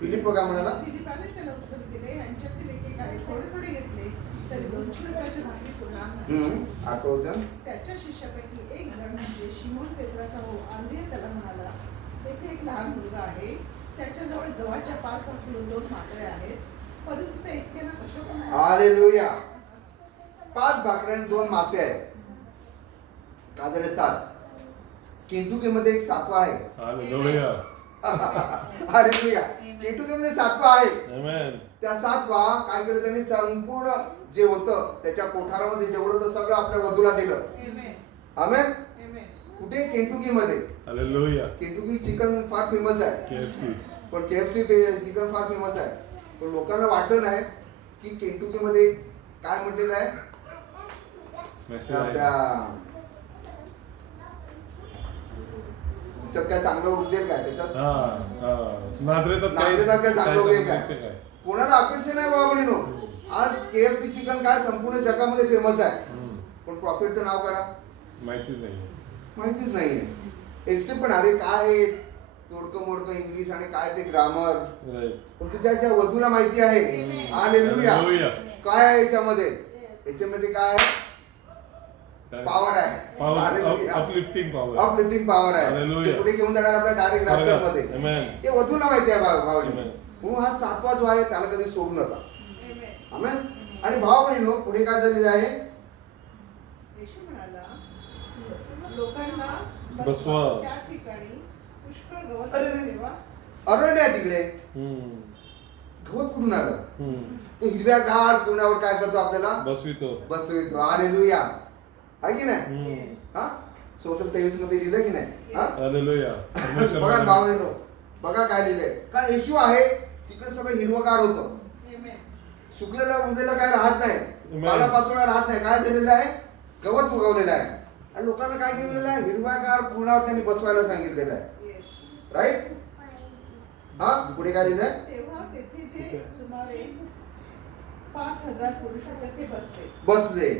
फिलिप काय म्हणाला, फिलिपाने त्याला उत्तर दिले, यांच्यातील एकेकाने थोडे थोडे घेतले तरी 200 रुपयाची भाकरी पुरणार नाही. 8वं वचन, त्याच्या शिष्यापैकी एक जण म्हणजे शिमोन पेत्राचा भाऊ आंद्रिया त्याला म्हणाला, तेथे एक लहान मुलगा आहे, त्याच्याजवळ जवळच्या 5 भाकरी 2 मात्रे आहेत, परंतु ते एकट्यानं कशा पण हालेलुया. 5 भाकऱ्या आणि 2 मासे आहेत, काजळे 7. केंटुकीमध्ये एक 7वा आहे. हालेलुया. हालेलुया. केंटुकीमध्ये 7वा आहे. Amen. त्या 7वा काय केलं त्यांनी, संपूर्ण जे होतं त्याच्या कोठारामध्ये जेवढं होतं सगळं आपल्या वधूला दिलं. Amen. आमेन. Amen. कुठे, केंटुकीमध्ये. हालेलुया. केंटुकी चिकन फार फेमस आहे, KFC. पण KFC चिकन फार फेमस आहे, पण लोकांना वाटलं नाही की केंटुकीमध्ये काय म्हटलेलं आहे, मेसेज आपल्या आहे. त्याच्यात काय चांगलं उपजेल काय, त्याच्यात नाजरेतात नाजरेतात काय चांगलं उगेल काय? काय? कोणाला अपेक्षा नाही बाबा म्हणून. आज KFC चिकन काय संपूर्ण जगामध्ये फेमस आहे, पण प्रॉफिटचं नाव करा माहितीच नाही. माहितीच नाहीये. एक्सेप्ट पण अरे काय आहे तोडकं मोडकं इंग्लिश आणि काय ते ग्रामर, राईट. पण तुझ्या वधूला माहिती आहे. हालेलुया. हालेलुया. काय आहे याच्यामध्ये, याच्यामध्ये काय आहे, पॉवर आहे. Uplifting power. अपलिफ्टिंग पॉवर आहे. हालेलुया. ते पुढे घेऊन जाणार आपल्या डायरेक्ट रॅप्चरमध्ये. Amen. हे वधूला माहिती आहे भावाने. Amen. म्हणून हा 7वा जो आहे त्याला कधी सोडू नका. Amen. आमेन. आणि भाव बहिणीनो पुढे काय झालेलं आहे, येशू म्हणाला, लोकांना बसवा. त्या ठिकाणी पुष्कळ गवत अरे. तेव्हा अरण्य आहे तिकडे, गवत कुठून आलं, तो हिरव्या गार कोणावर काय करतो आपल्याला बसवितो. बसवितो. हालेलुया. आहे की नाही, Yes. हा स्तोत्र 23 मध्ये लिहिलं की नाही, हा? हालेलुया. बघा भावनेनो, बघा काय लिहिलंय, कारण येशू आहे तिकडे सगळं हिरवगार होतं, Amen. सुकलेलं उरलेलं काय राहत नाही, Amen. पालापाचोळा राहत नाही, काय झालेलं आहे, गवत उगवलेलं आहे. आणि लोकांना काय केलेलं आहे, हिरवागार पूर्णावर त्यांनी बसवायला सांगितलेलं आहे. Yes. राईट. हा पुढे काय लिहिलंय, तेव्हा तेथे जे सुमारे 5000 पुरुष होते ते बसले. बसले.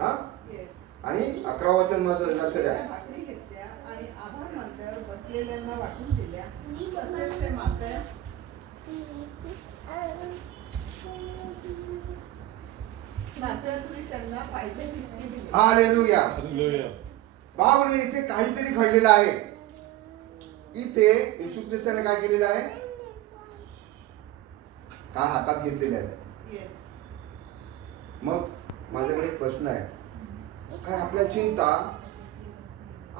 हा Yes. आणि 11 वचन माझं लक्ष द्या, त्या भाकरी घेतल्या आणि आभार मानल्यावर बसलेल्यांना वाटून दिल्या. तसेच ते मासे मासेतून त्यांना पाहिजे तितकी दिली. हालेलुया. हालेलुया. भाव इथे काहीतरी घडलेलं आहे. इथे येशू ख्रिस्ताने काय केलेलं आहे, काय हातात घेतलेलं आहे. Yes. मग माझ्याकडे एक प्रश्न आहे, काय आपल्या चिंता,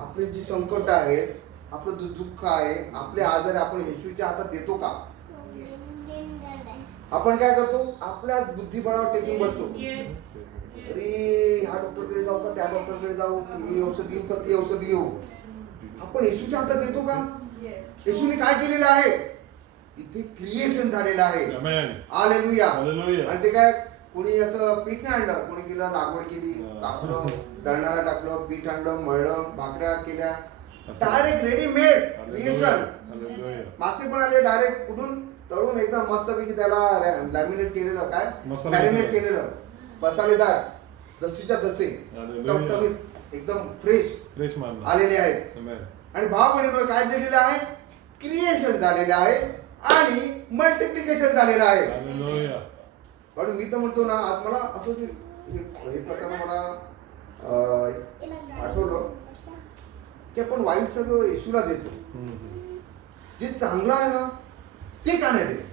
आपली जी संकट आहेत, आपलं दुःख आहे, आपले आजार आपण येशूच्या हातात देतो का? आपण काय करतो, आपल्याच बुद्धिबळावर टेकून बसतो. अरे ह्या डॉक्टरकडे जाऊ का, त्या डॉक्टरकडे जाऊ, हे औषध घेऊ का, ते औषध घेऊ. आपण येशूच्या हातात देतो का? Yes. येशूने काय केलेलं आहे, इथे क्रिएशन झालेलं आहे. Amen. हालेलुया. हालेलुया. आणि ते काय कोणी असं पीठ नाही आणलं, कोणी केलं लागवड केली, टाकलं, दळणाला टाकलं, पीठ आणलं, मळलं, भाकऱ्या केल्या, डायरेक्ट रेडीमेड क्रिएशन. हालेलुया. मासे पण आले डायरेक्ट कुठून, तळून एकदम मस्तपैकी त्याला लॅमिनेट केलेलं, काय मसाला मॅरिनेट केलेलं. केलेलं, मसालेदार, जशीच्या तसे, हालेलुया. टवटवीत, एकदम फ्रेश फ्रेश मानला. आलेले आहेत. Amen. आणि भाव बहिणीमुळे काय झालेलं आहे, क्रिएशन झालेलं आहे आणि मल्टिप्लिकेशन झालेलं आहे. हालेलुया. कारण मी तर म्हणतो ना, आज मला असं हे प्रकरण मला आठवलं की आपण वाईट सगळं येशूला देतो, जे चांगलं आहे ना ते का नाही देत.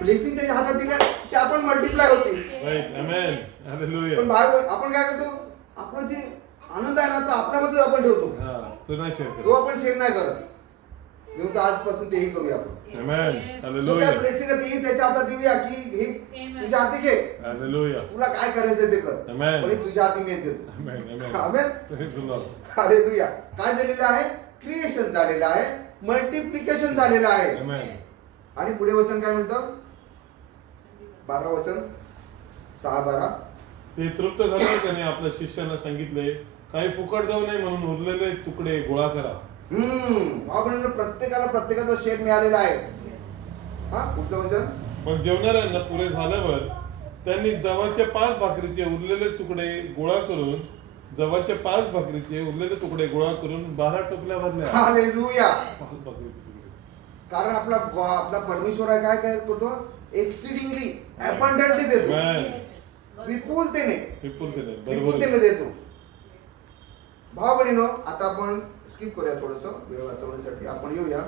ब्लेसिंग त्याच्या हातात दिल्या की आपण मल्टिप्लाय होते. Right. Amen. Hallelujah. पण बाहेर आपण काय करतो, आपलं जे आनंद आहे ना तो आपल्यामध्ये आपण ठेवतो, हा, तो नाही शेअर तो करत. आपण शेअर नाही करत. म्हणून तर आजपासून तेही करूया आपण. Amen. जो Hallelujah. काय ब्लेसिंग आहे तेही त्याच्या हातात देऊया की हे तुझ्या हाती घे, Hallelujah. तुला काय करायचं ते कर, Amen. पण हे तुझ्या हाती मी देतो. Amen. Amen. Amen. Praise the Lord. Hallelujah. काय झालेलं आहे, क्रिएशन झालेलं आहे, मल्टिप्लिकेशन झालेलं आहे. Amen. आणि पुढे वचन काय म्हणतं, 12 वचन, 6-12, ते तृप्त झाले त्याने आपल्या शिष्यांना सांगितले काही फुकट जाऊ नये म्हणून उरलेले तुकडे गोळा करा. भाऊ प्रत्येकाला प्रत्येकाचं शेत मिळालेलं आहे. Yes. हा पुढचं वचन. मग जेवणाऱ्यांना पुरे झाल्यावर त्यांनी जवाच्या 5 भाकरीचे उरलेले तुकडे गोळा करून 12 टोपल्या भरल्या. हालेलुया. 5 भाकरीचे तुकडे. कारण आपला परमेश्वर आहे काय काय करतो, एक्सिडिंगली अबंडंटली देतो, Amen. विपुलतेने बरोबर. विपुलतेने देतो. भाऊ बहिणीनो, आता आपण स्किप करूया थोडस वेळ वाचवण्यासाठी. आपण येऊया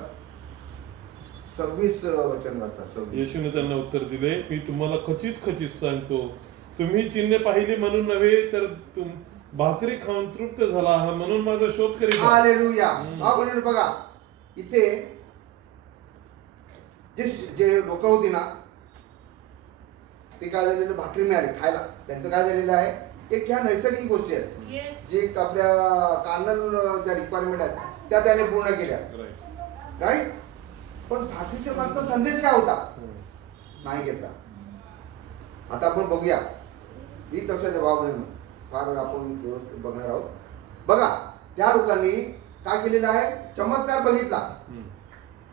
26 वचन वाचा. 26. येशूने त्यांना उत्तर दिले, मी तुम्हाला खचित खचित सांगतो, तुम्ही चिन्ह पाहिली म्हणून नव्हे तर भाकरी खाऊन तृप्त झाला हा म्हणून माझा शोध करीत आहात. हालेलुया. भाऊ बहिणीनो बघा, इथे जे लोक होती ना, ते काय झालेलं, भाकरी मिळाली खायला. त्यांचं काय झालेलं आहे, एक ह्या नैसर्गिक गोष्टी आहेत जे आपल्या कार्नल ज्या रिक्वायरमेंट आहेत त्या त्याने पूर्ण केल्या, Right. राईट. पण भाकरीच्या मागचा संदेश काय होता नाही घेतला. आता आपण बघूया, ही लक्षात द्या भाऊ बहिणीनो, फार आपण व्यवस्थित बघणार आहोत. बघा, त्या लोकांनी काय केलेलं आहे, चमत्कार बघितला,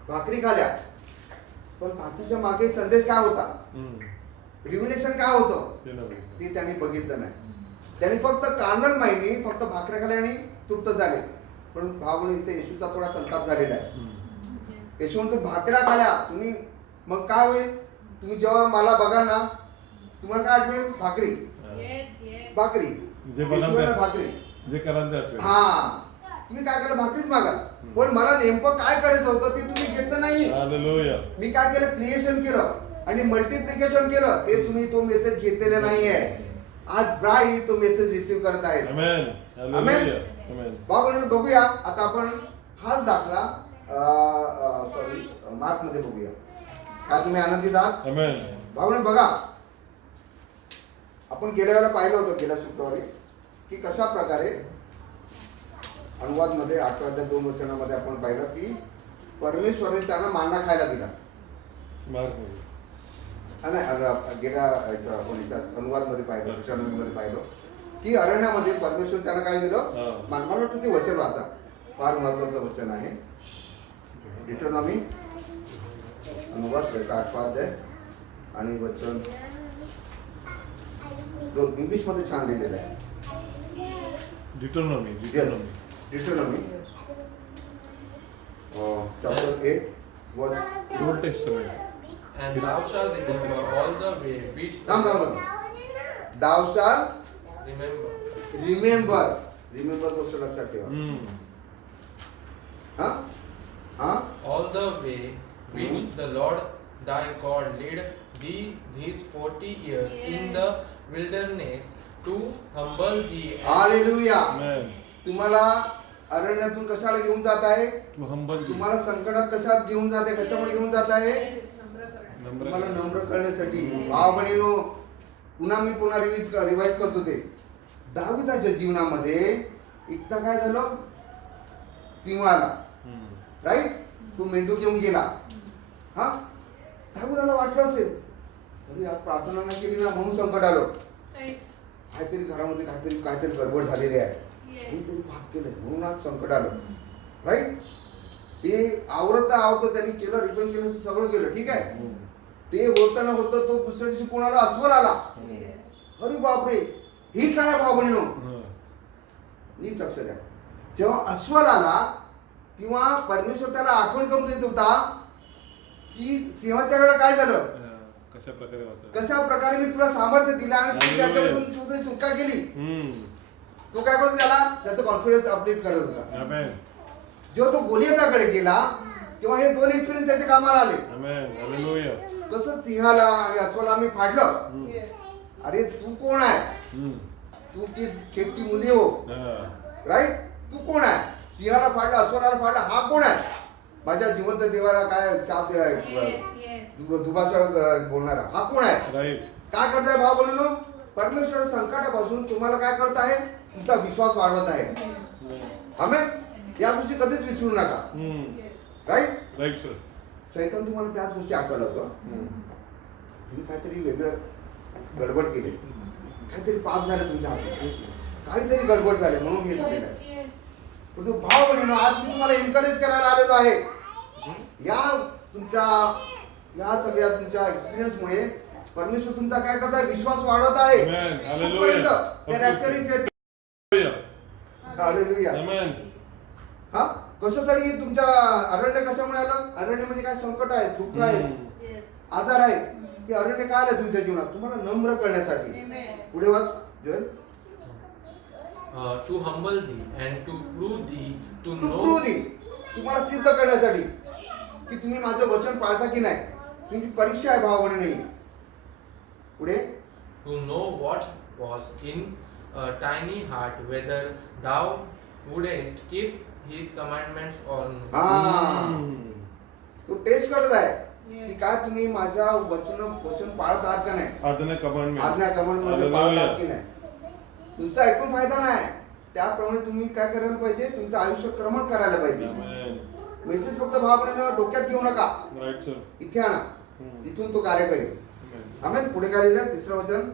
भाकरी खाल्या, पण भाकरीच्या मागे संदेश काय होता, रिव्हिलेशन काय होतं ते त्यांनी बघितलं नाही. त्यांनी फक्त कार्नल माहिती, फक्त भाकऱ्या खाल्या आणि तृप्त झाले. पण भाऊ इथे येशूचा थोडा संताप झालेला आहे. येशू म्हणतो भाकऱ्या खाल्या तुम्ही, मग काय होईल, तुम्ही जेव्हा मला बघाल ना तुम्हाला काय आठवेल, भाकरी भाकरी जे येशूला भाकरी. जे कराल ते आठवेल. हा, तुम्ही काय केलं, भाकरीच मागाल. पण मला नेमकं काय करायचं होतं ते तुम्ही घेतलं नाही. हालेलुया. मी काय केलं, क्रिएशन केलं आणि मल्टिप्लिकेशन केलं, ते तुम्ही तो मेसेज घेतलेला नाहीये. आज ब्राईड तो मेसेज रिसीव्ह करत आहे. आमेन. हालेलुया. आमेन. बाबा बघूया आता आपण हाच दाखला सॉरी मार्क मध्ये बघूया. काय तुम्ही आनंदित आहात? आमेन. बाबा बघा, आपण गेल्या वेळेला पाहिलं होतं, गेल्या शुक्रवारी, की कशा प्रकारे अनुवाद मध्ये 8व्या 2 वचनामध्ये आपण पाहिलं की परमेश्वराने त्यांना मान्ना खायला दिला. मार्कमध्ये. नाही, गेल्या अनुवाद मध्ये पाहिलं, मध्ये पाहिलं की अरण्यामध्ये परमेश्वर त्यांना काय दिलं, मला वाटतं ते वचन वाचा, फार महत्वाचं वचन आहे. डिटोनॉमी अनुवाद 8वा अध्याय आणि वचन इंग्लिश मध्ये छान लिहिलेलं आहे. डिटोनॉमी. डिटोनॉमी चॅप्टर 8 वर्स. Old testament. And thou shalt remember all the way which Thou shall remember. remember गोष्ट लक्षात ठेवा. All the way which the Lord thy God led thee these 40 years in the wilderness to humble thee. Hallelujah. Amen. तुम्हाला अरण्यातून कशाला घेऊन जात आहे, तू humble. तुम्हाला संकटात कशात घेऊन जाते, कशामुळे घेऊन जात आहे, नम्र तुम्हाला नम्र करण्यासाठी. भाव बहिणीनो, पुन्हा रिवाइज करतो ते. दाविदाच्या जीवनामध्ये एकदा काय झालं, सिंह आला, राईट, तो मेंढू घेऊन गेला. हा, दाविदाला वाटलं असेल अरे आज प्रार्थना नाही केली ना म्हणून संकट आलं, काहीतरी घरामध्ये काहीतरी गडबड झालेली आहे, कोणीतरी पाप केलंय म्हणून आज संकट आलं, राईट. ते आवरत त्यांनी केलं, रिपेंट केलं, सगळं केलं, ठीक आहे. ते होतं तो दुसऱ्या दिवशी कोणाला अस्वल आला. अरे बापरे, ही काय भाव बहिणीनो, नीट लक्ष द्या. जेव्हा अस्वल आला तेव्हा परमेश्वर त्याला आठवण करून देत होता की सिंहाच्या वेळेला काय झालं, कशा प्रकारे मी तुला सामर्थ्य दिलं आणि तू त्याच्यापासून तुझी सुटका केली. तो काय करतो, त्याचा कॉन्फिडन्स अपडेट करत होता. जेव्हा तो गोलियताकडे गेला तेव्हा हे 2 एक्सपिरियन्स त्याच्या कामाला आले. कसं सिंहाला आणि अस्वला मी फाडलं, अरे तू कोण आहे, तू खेपटी मुली हो, राईट, तू कोण आहे, सिंहाला फाडलं, अस्वलाला फाडलं, हा कोण आहे, माझ्या जिवंत देवाला काय शाप दुभाषा बोलणारा हा कोण आहे. काय करताय भाव बहिणीनो, परमेश्वर संकटापासून तुम्हाला काय करत आहे, तुमचा विश्वास वाढवत आहे. आमेन. या गोष्टी कधीच विसरू नका, राईट. सैतान तुम्हाला त्याच गोष्टी आठवलं होतं, तुम्ही काहीतरी वेगळं गडबड केली, काहीतरी पाप झालं तुमच्या हातून, काहीतरी गडबड झाली म्हणून हे झालेलं आहे. परंतु भाव बहिणींनो, आज मी तुम्हाला एनकरेज करायला आलेलो आहे. या सगळ्या तुमच्या एक्सपिरियन्समुळे परमेश्वर तुमचा काय करताय, विश्वास वाढवत आहे. Amen. Hallelujah. कुठपर्यंत? त्या rapturing faith. Hallelujah. Amen. हा, कशासाठी तुमच्या अरण्य कशामुळे आलं? अरण्यामध्ये काय संकट आहे, दुःख आहे, आजार आहे. हे अरण्य काय आलं तुमच्या जीवनात? तुम्हाला नम्र करण्यासाठी. पुढे वाच Joel. To humble thee and to prove thee to know तुम्हाला सिद्ध करण्यासाठी की तुम्ही माझं वचन पाळता की नाही. तुमची परीक्षा आहे भावाने नाही. पुढे to know what was in a tiny heart, whether thou wouldest keep his commandments or not. हा, तो टेस्ट करत आहे की काय तुम्ही माझ्या वचन पाळत आहात का नाही, आज्ञा कमांडमेंट आज्ञा मध्ये पाळत आहात की नाही. नुसतं ऐकून फायदा नाही, त्याप्रमाणे तुम्ही काय करायला पाहिजे, तुमचं आयुष्य क्रमण करायला पाहिजे. मेसेज फक्त भावाने डोक्यात घेऊ नका, राईट सर. इथे आणा, इथून तो कार्य करेल. आमेन. पुढे काय लिहिलं, तिसरं वचन.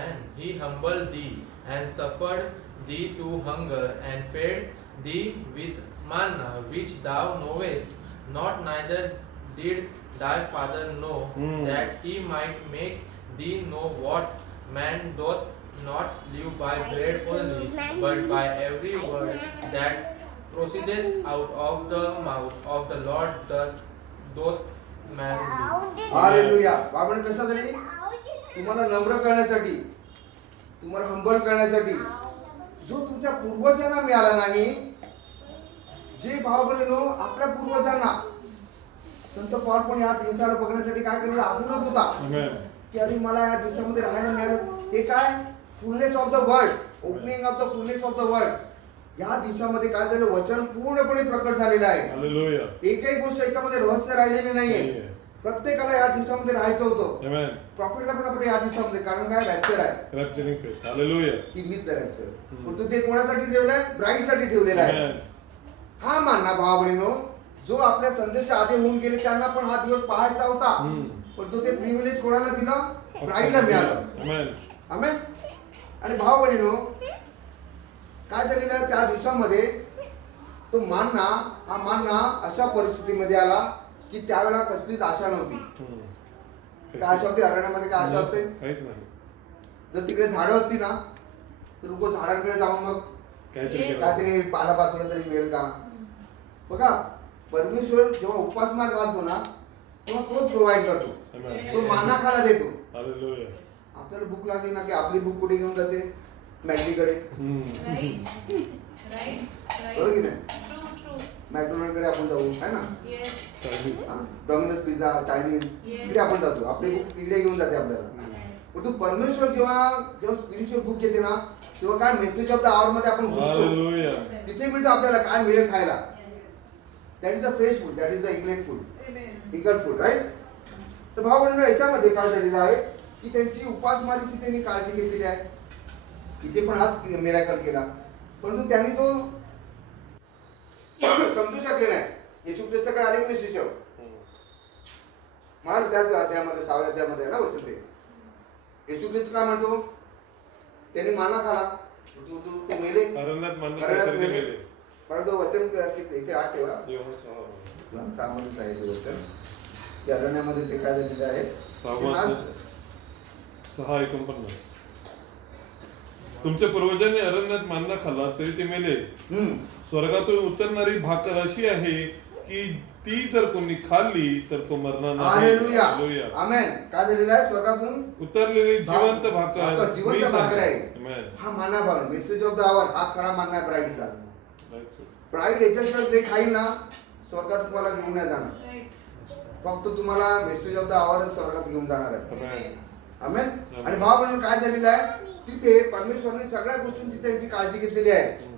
And he humbled thee and suffered thee to hunger and fed thee with manna which thou knowest not, neither did thy father know, that he might make thee know what man doth not live by bread only, but by every word that proceedeth out of the mouth of the Lord doth man live. Hallelujah. बाबाने कशासाठी? तुम्हाला नम्र करण्यासाठी, तुम्हाला humble करण्यासाठी, जो तुमच्या पूर्वजांना मिळाला नाही. जे भाव बहिणींनो, आपल्या पूर्वजांना संत पॉल पण या दिवसाला बघण्यासाठी काय केलेलं, आतुरत होता की अरे मला या दिवसामध्ये राहायला मिळालं. हे काय, fullness of the word, opening of the fullness of the word. या दिवसामध्ये काय झालं, वचन पूर्णपणे प्रकट झालेलं आहे. हालेलुया. एकही गोष्ट याच्यामध्ये रहस्य राहिलेली नाहीये. प्रत्येकाला या दिवसामध्ये राहायचं होतं. आमेन. प्रॉफिटला पण आपण या दिवसामध्ये, कारण काय, रॅप्चर आहे. Rapturing faith. Hallelujah. He miss the rapture. परंतु ते कोणासाठी ठेवलंय, ब्राईड साठी ठेवलेलं आहे. आमेन. हा मानना भावाबहिणीनो, जो आपल्या संदेशच्या आधी होऊन गेले त्यांना पण हा दिवस पाहायचा होता. परंतु ते प्रिव्हिलेज कोणाला दिलं, ब्राईडला मिळालं. आमेन. आमेन. आणि भावाबहिणीनो, काय झालेलं आहे त्या दिवसामध्ये, तो मानना, हा मानना अशा परिस्थितीमध्ये आला की त्यावेळेला कसलीच आशा नव्हती. काय आशा होती अरण्यामध्ये? काय आशा असते? काहीच नाही. जर तिकडे झाडं असती ना, तर लोक झाडांकडे जाऊन मग काहीतरी पाला पाचवलं तरी मिळेल का. बघा, परमेश्वर जेव्हा उपासना घालतो ना, तेव्हा तोच प्रोव्हाइड करतो. तो माना खायला देतो. हालेलुया. आपल्याला भूक लागली ना की आपली भूक कुठे घेऊन जाते, मॅगडीकडे. बरोबर की नाही? मॅकडोनल्ड कडे आपण जाऊ, है ना, डॉमिनोज पिझ्झा, चायनीज, तिकडे आपण जातो. आपली भूक तिकडे घेऊन जाते आपल्याला. परंतु परमेश्वर जेव्हा स्पिरिच्युअल भूक येते ना, तेव्हा काय, मेसेज ऑफ द आवर मध्ये आपण घुसतो. तिथे मिळतं आपल्याला काय मिळेल खायला. That is a fresh food, that is a eaglet food, eagle food, right. तर भावंडांनो, याच्यामध्ये काय झालेलं आहे की त्यांची उपासमारीची त्यांनी काळजी घेतलेली आहे. इथे पण हाच मिराकल केला, परंतु त्यांनी तो समजू शकले नाही. येशू ख्रिस्ताकडे आले की नाही शिष्य, मला त्याच अध्यायामध्ये 6व्या अध्यायामध्ये ना वचन ते, येशू ख्रिस्त काय म्हणतो, त्यांनी माना खाला, ते मेले, अरण्यात मेले. परंतु वचन इथे 8 ठेवा, 6 मध्येच आहे ते वचन की अरण्यामध्ये ते काय झालेले आहे. 6:49. तुमच्या पूर्वजांनी अरण्यात मान्ना खाल्ला तरी ते मेले. स्वर्गातून उतरणारी भाकर अशी आहे की ती जर कोणी खाल्ली तर तो मरणार नाही. हालेलुया. आमेन. काय झालेलं आहे, स्वर्गातून उतरलेली जिवंत भाकर, जिवंत भाकर आहे. आमेन. हा माना भाव, मेसेज ऑफ द आवर, हा खरा मानना आहे ब्राईडचा. ब्राईड याच्याशिवाय जे खाईल ना, स्वर्गात तुम्हाला घेऊन नाही जाणार. फक्त तुम्हाला मेसेज ऑफ द आवर स्वर्गात घेऊन जाणार आहे. आमेन. आणि भाव म्हणून काय झालेलं आहे, तिथे परमेश्वराने सगळ्या गोष्टींची त्यांची काळजी घेतलेली आहे.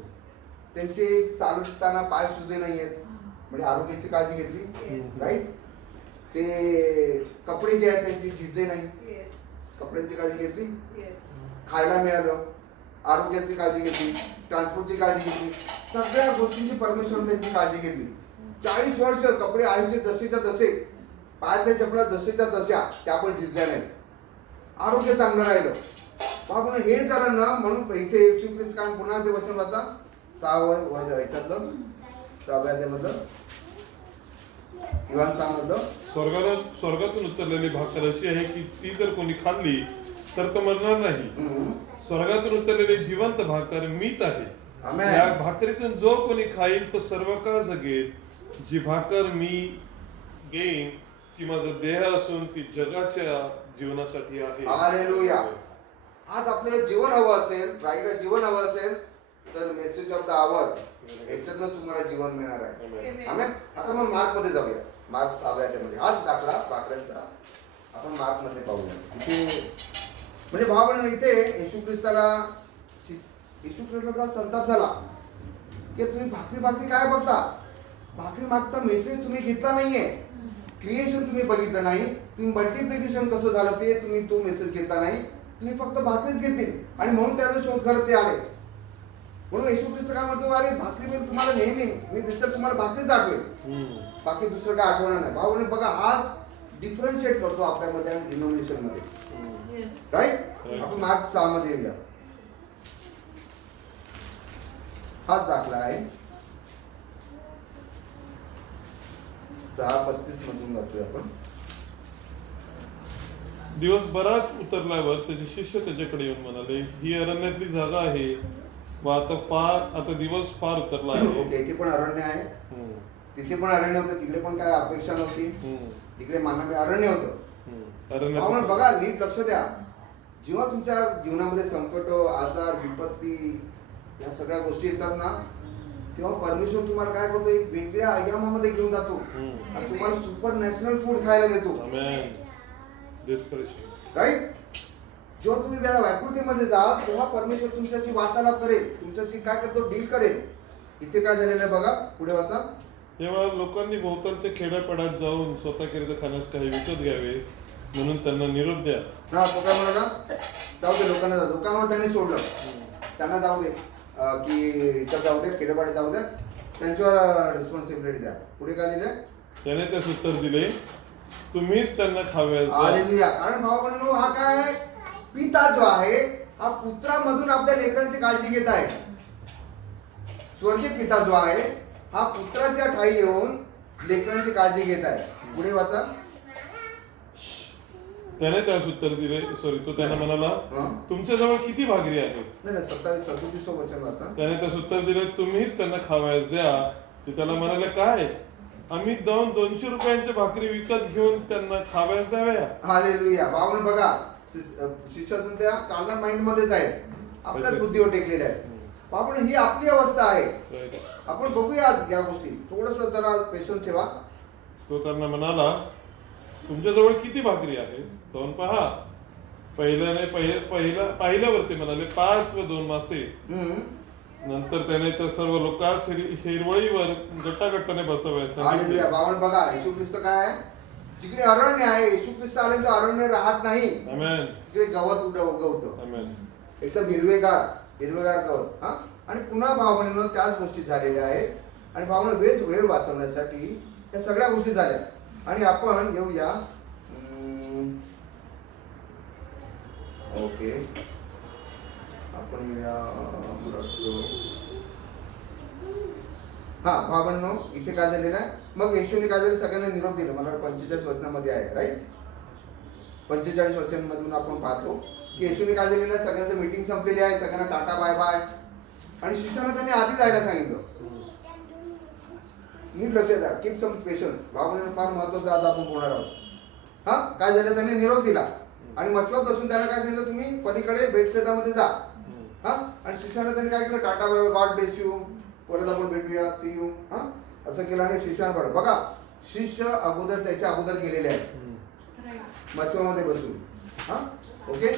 त्यांचे चालताना पाय सुजले नाहीयेत, म्हणजे आरोग्याची काळजी घेतली, राईट. ते कपडे जे आहेत त्यांची झिजले नाही, कपड्यांची काळजी घेतली, खायला मिळालं, आरोग्याची काळजी घेतली, ट्रान्सपोर्टची काळजी घेतली, सगळ्या गोष्टींची परमेश्वराने त्यांची काळजी घेतली. 40 वर्ष कपडे आईचे जसेच्या तसे, पायातल्या चपला जसेच्या तशा, त्या पण झिजल्या नाही, आरोग्य चांगलं राहिलं. आपण हे जरा ना म्हणून इथे येशू ख्रिस्त काय पुन्हा ते वचन वाचा 6 याच्यातलं 6व्या अध्यायामधलं इव्हान 6 मधलं स्वर्गातून उतरलेली भाकर अशी आहे की ती जर कोणी खाल्ली तर तो मरणार नाही. स्वर्गातून उतरलेली जिवंत भाकर मीच आहे. आमेन. या भाकरीतून जो कोणी खाईल तो सर्व काळ जगेल. जी भाकर मी घेईन ती माझा देह असून ती जगाच्या जीवनासाठी आहे. हालेलुया. आज आपल्याला जीवन हवं असेल, राईट जीवन हवं असेल तर मेसेज ऑफ द आवर याच्यातनं तुम्हाला जीवन मिळणार आहे. आमेन. आता मग मार्क मध्ये जाऊया. मार्क 6व्या अध्यायामध्ये हाच दाखला भाकऱ्यांचा आपण मार्क मध्ये पाहूया. इथे म्हणजे भावानं इथे येशू ख्रिस्ताचा संताप झाला की तुम्ही भाकरी काय बघता. भाकरी मागचा मेसेज तुम्ही घेतला नाहीये. क्रिएशन तुम्ही बघितलं नाही. तुम्ही मल्टिप्लिकेशन कसं झालं ते तुम्ही तो मेसेज घेतला नाही. तुम्ही फक्त भाकरीच घेतली आणि म्हणून त्याचा शोध करत ते आले. म्हणून येशू ख्रिस्त काय म्हणतो, अरे भाकरी पण तुम्हाला नेहमी मी दिसतं तुम्हाला भाकरीच आठवेल, बाकी दुसरं काय आठवणार नाही. भाऊ बघा आज डिफरन्शिएट करतो आपल्यामध्ये आणि डिनोमिनेशन मध्ये, राईट. आपण मार्क 6 मध्ये येऊया. हाच दाखला आहे 6:35 मधून वाचूया आपण. दिवस बराच उतरल्यावर त्याचे शिष्य त्याच्याकडे येऊन म्हणाले, ही अरण्यातली जागा आहे व आता दिवस फार उतरला आहे. ओके, इथे पण अरण्य आहे, तिथे पण अरण्य होतं, तिकडे पण काय अपेक्षा नव्हती, तिकडे मानवी अरण्य होतं. आपण बघा नीट लक्ष द्या. जेव्हा तुमच्या जीवनामध्ये संकट, आजार, विपत्ती या सगळ्या गोष्टी येतात ना, तेव्हा परमेश्वर तुम्हाला काय करतो, एक वेगळ्या आयामामध्ये घेऊन जातो आणि तुम्हाला सुपर नॅचरल फूड खायला देतो, राईट. जेव्हा तुम्ही व्याकुळतेमध्ये जाल तेव्हा परमेश्वर तुमच्याशी वार्तालाप करेल, तुमच्याशी काय करतो, डील करेल. इथे काय झालेलं आहे बघा, पुढे वाचा. तेव्हा लोकांनी भोवतालच्या खेड्यापाड्यात जाऊन स्वतःकरिता खाण्यास काही विकत घ्यावे म्हणून त्यांना निरोप द्या. हा, तो काय म्हणाला, जाऊ दे लोकांना, लोकांवर त्यांनी सोडलं, त्यांना जाऊ दे की इथं जाऊ दे, खेडेपाडे जाऊ द्या, त्यांच्यावर रिस्पॉन्सिबिलिटी द्या. पुढे काय लिहिलंय, त्याने त्यास उत्तर दिले, तुम्हीच त्यांना खाव्यास द्या. हालेलुया. कारण भावांनो हा काय आहे, पिता जो आहे हा पुत्रामधून आपल्या लेकरांची काळजी घेत आहे. स्वर्गीय पिता जो आहे हा पुत्राच्या ठाई येऊन लेकरांची काळजी घेत आहे. पुढे वाचा. त्याने त्यास उत्तर दिले, तो त्यांना म्हणाला, तुमच्याजवळ किती भाकरी आहेत? नाही 27-37 वचन वाचा. त्याने त्यास उत्तर दिले, तुम्हीच त्यांना खावयास द्या. ते त्याला म्हणाले, काय, आम्ही 200 रुपयांच्या भाकरी विकत घेऊन त्यांना खावयास द्याव्या? हालेलुया. भावांनो बघा, शिष्यातून त्या कार्नल माइंड मध्येच आहेत, आपल्याच बुद्धीवर टेकलेल्या आहेत. आपण ही आपली अवस्था आहे. आपण बघूया आज या गोष्टी, थोडस जरा पेशन्स ठेवा. तो त्यांना म्हणाला, तुमच्याजवळ किती भाकरी आहे, जाऊन पहा. पाहिल्यावरती म्हणाले, 5 व 2 मासे. नंतर त्याने त्या सर्व लोकांस हिरवळीवर गट्टागट्टाने बसवायचं. हालेलुया. भावांनो बघा, येशू ख्रिस्त काय आहे, जिकडे अरण्य आहे, येशू ख्रिस्त आले तर अरण्य राहत नाही. आमेन. तिकडे गवत उगवतं, आमेन. एकदम हिरवेगार गवत. हा, आणि पुन्हा भावांनो त्याच गोष्टी झालेल्या आहेत. आणि भावांनो वेळ वाचवण्यासाठी त्या सगळ्या गोष्टी झाल्या. आणि आपण येऊया, ओके, आपण येऊया हा भावांनो, इथे काय झालेलं आहे, मग येशूने काय झालं, सगळ्यांना निरोप दिला. मला 45 वचनामध्ये आहे, राईट. 45 वचनामधून आपण पाहतो की येशूने काय झालेलं आहे, सगळ्यांचं मीटिंग संपलेली आहे, सगळ्यांना टाटा बाय बाय, आणि शिष्याला त्यांनी आधी जायला सांगितलं. नीट लक्ष द्या, कीप सम पेशन्स. भावनेनं फार महत्वाचं आज आपण बोलणार आहोत. हा, काय झालं, त्यांनी निरोप दिला आणि मचवत बसून त्याला काय सांगितलं, तुम्ही पलीकडे बेतसैदामध्ये जा. हा, आणि शिष्याला त्यांनी काय केलं, tata bye, God bless you, परत आपण भेटूया, सी यू, हा, असं केलं. आणि शिष्यानं बघा, शिष्य अगोदर त्याच्या अगोदर गेलेले आहेत मचवामध्ये बसून. हा, ओके.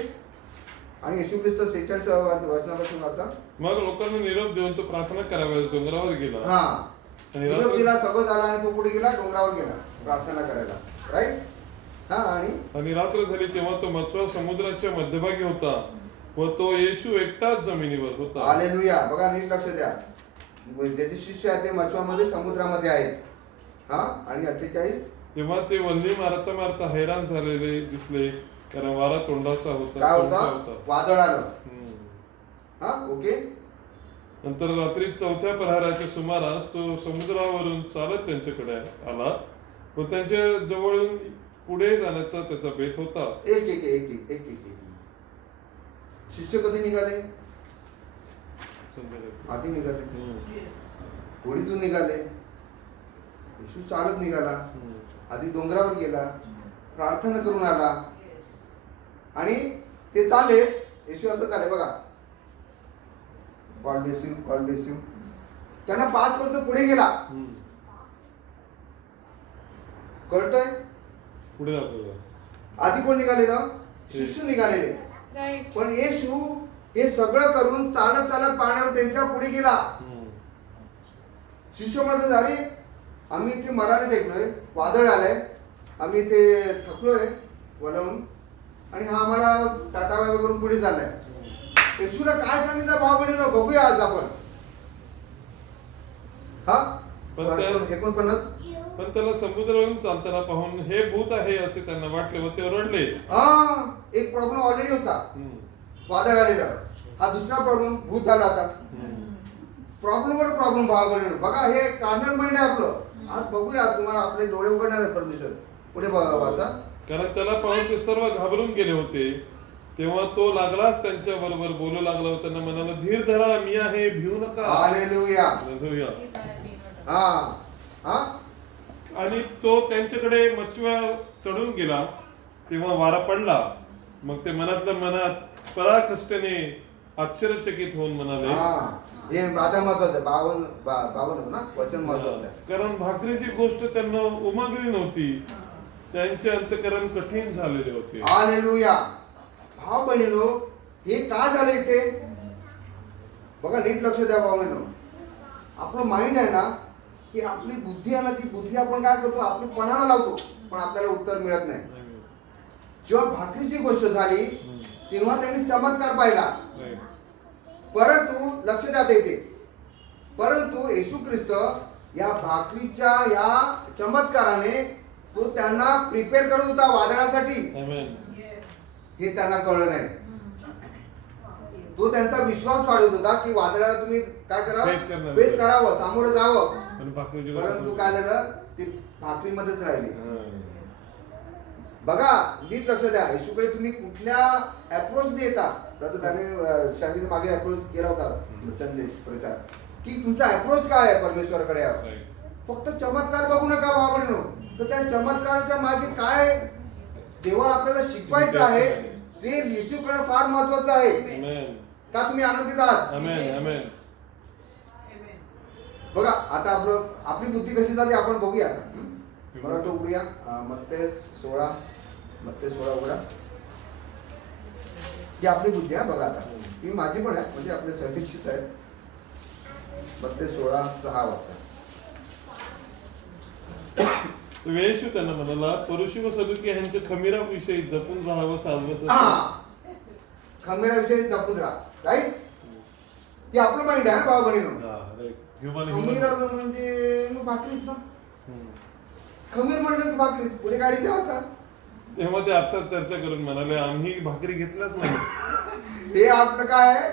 आणि येशू ख्रिस्त 46 वचनापासून वाचा. मग लोकांना निरोप देऊन तो प्रार्थना कराव्यास डोंगरावर गेला. हा, निरोप दिला, सगळं झाला आणि तो कुठे गेला, डोंगरावर गेला प्रार्थना करायला, राईट. हा, आणि रात्र झाली तेव्हा तो मच्छवा समुद्राच्या मध्यभागी होता व तो येशू एकटाच जमिनीवर होता. हालेलुया. बघा नीट लक्ष द्या, ज्याचे शिष्य आहेत ते मच्छवामध्ये समुद्रामध्ये आहेत. हा, आणि 48. तेव्हा ते वल्ली मारता मारता हैराण झालेले दिसले, कारण वारा तोंडाचा होता, काय तोंडचा होता? वादळ आलं. हम्म. हा ओके. नंतर रात्री 4थ्या प्रहराच्या सुमारास तो समुद्रावरून चालत त्यांच्याकडे आला व त्यांच्या जवळून पुढे जाण्याचा त्याचा बेत होता. एक एक एक एक एक एक एक. शिष्य कधी निघाले? संध्याकाळी. आधी निघाले. हम्म. होडीतून निघाले. येशू चालत निघाला. हम्म. आधी डोंगरावर गेला, प्रार्थना करून आला आणि ते चाले. येशू असं चाले बघा, God bless you, God bless you. त्यांना पास करतो, पुढे गेला. हम्म. कळतंय? पुढे जातो. आधी कोण निघालेलं? शिष्य निघालेले. राईट. पण येशू हे सगळं करून चालत चालत पाण्यावर त्यांच्या पुढे गेला. हम्म. शिष्य म्हणत झाले, आम्ही इथे मराने टेकलोय, वादळ आलंय, आम्ही इथे थकलोय वलवून आणि हा आम्हाला टाटा बाय करून पुढे चाललाय. येशूला काय सांगितलं भाव बहिणीनो, बघूया आज आपण. हा पण त्या- 49. पण त्याला समुद्रावरून चालताना पाहून हे भूत आहे असे त्यांना वाटले व ते रडले. हा एक प्रॉब्लेम ऑलरेडी होता, हम्म. वादळ आलेला. हा दुसरा प्रॉब्लेम भूत आला आता. हम्म. प्रॉब्लेमवर प्रॉब्लेम भाव बहिणीनो. बघा हे कार्नल माइंड आहे आपलं. आज बघूया, तुम्हाला आपले डोळे उघडणार आहे परमेश्वर. पुढे वाचा. कारण त्याला पाहून ते सर्व घाबरून गेले होते. तेव्हा तो लागलाच त्यांच्या बरोबर बोलू लागला व त्यांना म्हणाला, धीर धरा, मी आहे, भिवू नका. हालेलुया. हालेलुया. हा हा आणि तो त्यांच्याकडे मच्छीवर चढून गेला. तेव्हा वारा पडला. मग ते मनातल्या मनात पराकष्टाने आश्चर्यचकित होऊन म्हणाले, हा. हे आता महत्वाचं आहे. 52 ना वचन महत्वाचं आहे. कारण भाकरीची गोष्ट त्यांना उमगली नव्हती. त्यांचे अंतःकरण कठीण झालेले होते. हालेलुया. भाव बहिणीनो, हे का झालं इथे? बघा नीट लक्ष द्या भाव बहिणीनो. आपलं माइंड आहे ना, की आपली बुद्धी आहे ना, ती बुद्धी आपण काय करतो, आपली पणाला लावतो, पण आपल्याला उत्तर मिळत नाही. जेव्हा भाकरीची गोष्ट झाली तेव्हा त्यांनी चमत्कार पाहिला. परंतु लक्ष द्या इथे, परंतु येशू ख्रिस्त या भाकरीच्या या चमत्काराने तो त्यांना प्रिपेअर करत होता वादळासाठी. हे त्यांना कळलं नाही. तो त्यांचा विश्वास वाढवत होता की वादळाला तुम्ही काय करावं, फेस करावं, सामोरं जावं. परंतु काय झालं, ती भाकरीमध्येच राहिली. बघा नीट लक्ष द्या. येशूकडे तुम्ही कुठल्या अप्रोच येता. त्याने शाळेने मागे अप्रोच केला होता संदेश प्रचार, की तुमचा अप्रोच काय आहे परमेश्वराकडे. फक्त चमत्कार बघू नका भावनो, तर त्या चमत्काराच्या मागे काय देवाला आपल्याला शिकवायचं आहे ते येशूकडे फार महत्वाचं आहे. का तुम्ही आनंदित आहात? बघा आता आपली बुद्धी कशी झाली आपण बघूया. आता मला तो उघडूया. मत्ते 16 उघडा. ही आपली बुद्धी आहे. बघा आता ही माझी पण आहे, म्हणजे आपले सहनिश्चित आहे. मत्ते 16:6 वाचा. येशू त्यांना म्हणाला, परुषी व सदुकी यांच्या खमीराविषयी जपून राहावं, साधवत. खमीराविषयी जपून राहा. राईट. की आपलं माइंड आहे भाऊ बहिणीनो. खमीर म्हणजे मग भाकरीच ना. खमीर म्हणलं भाकरीच, पुढे काय लिहायचा. तेव्हा ते आपसात चर्चा करून म्हणाले, आम्ही भाकरी घेतल्याच नाही. हे आपलं काय आहे,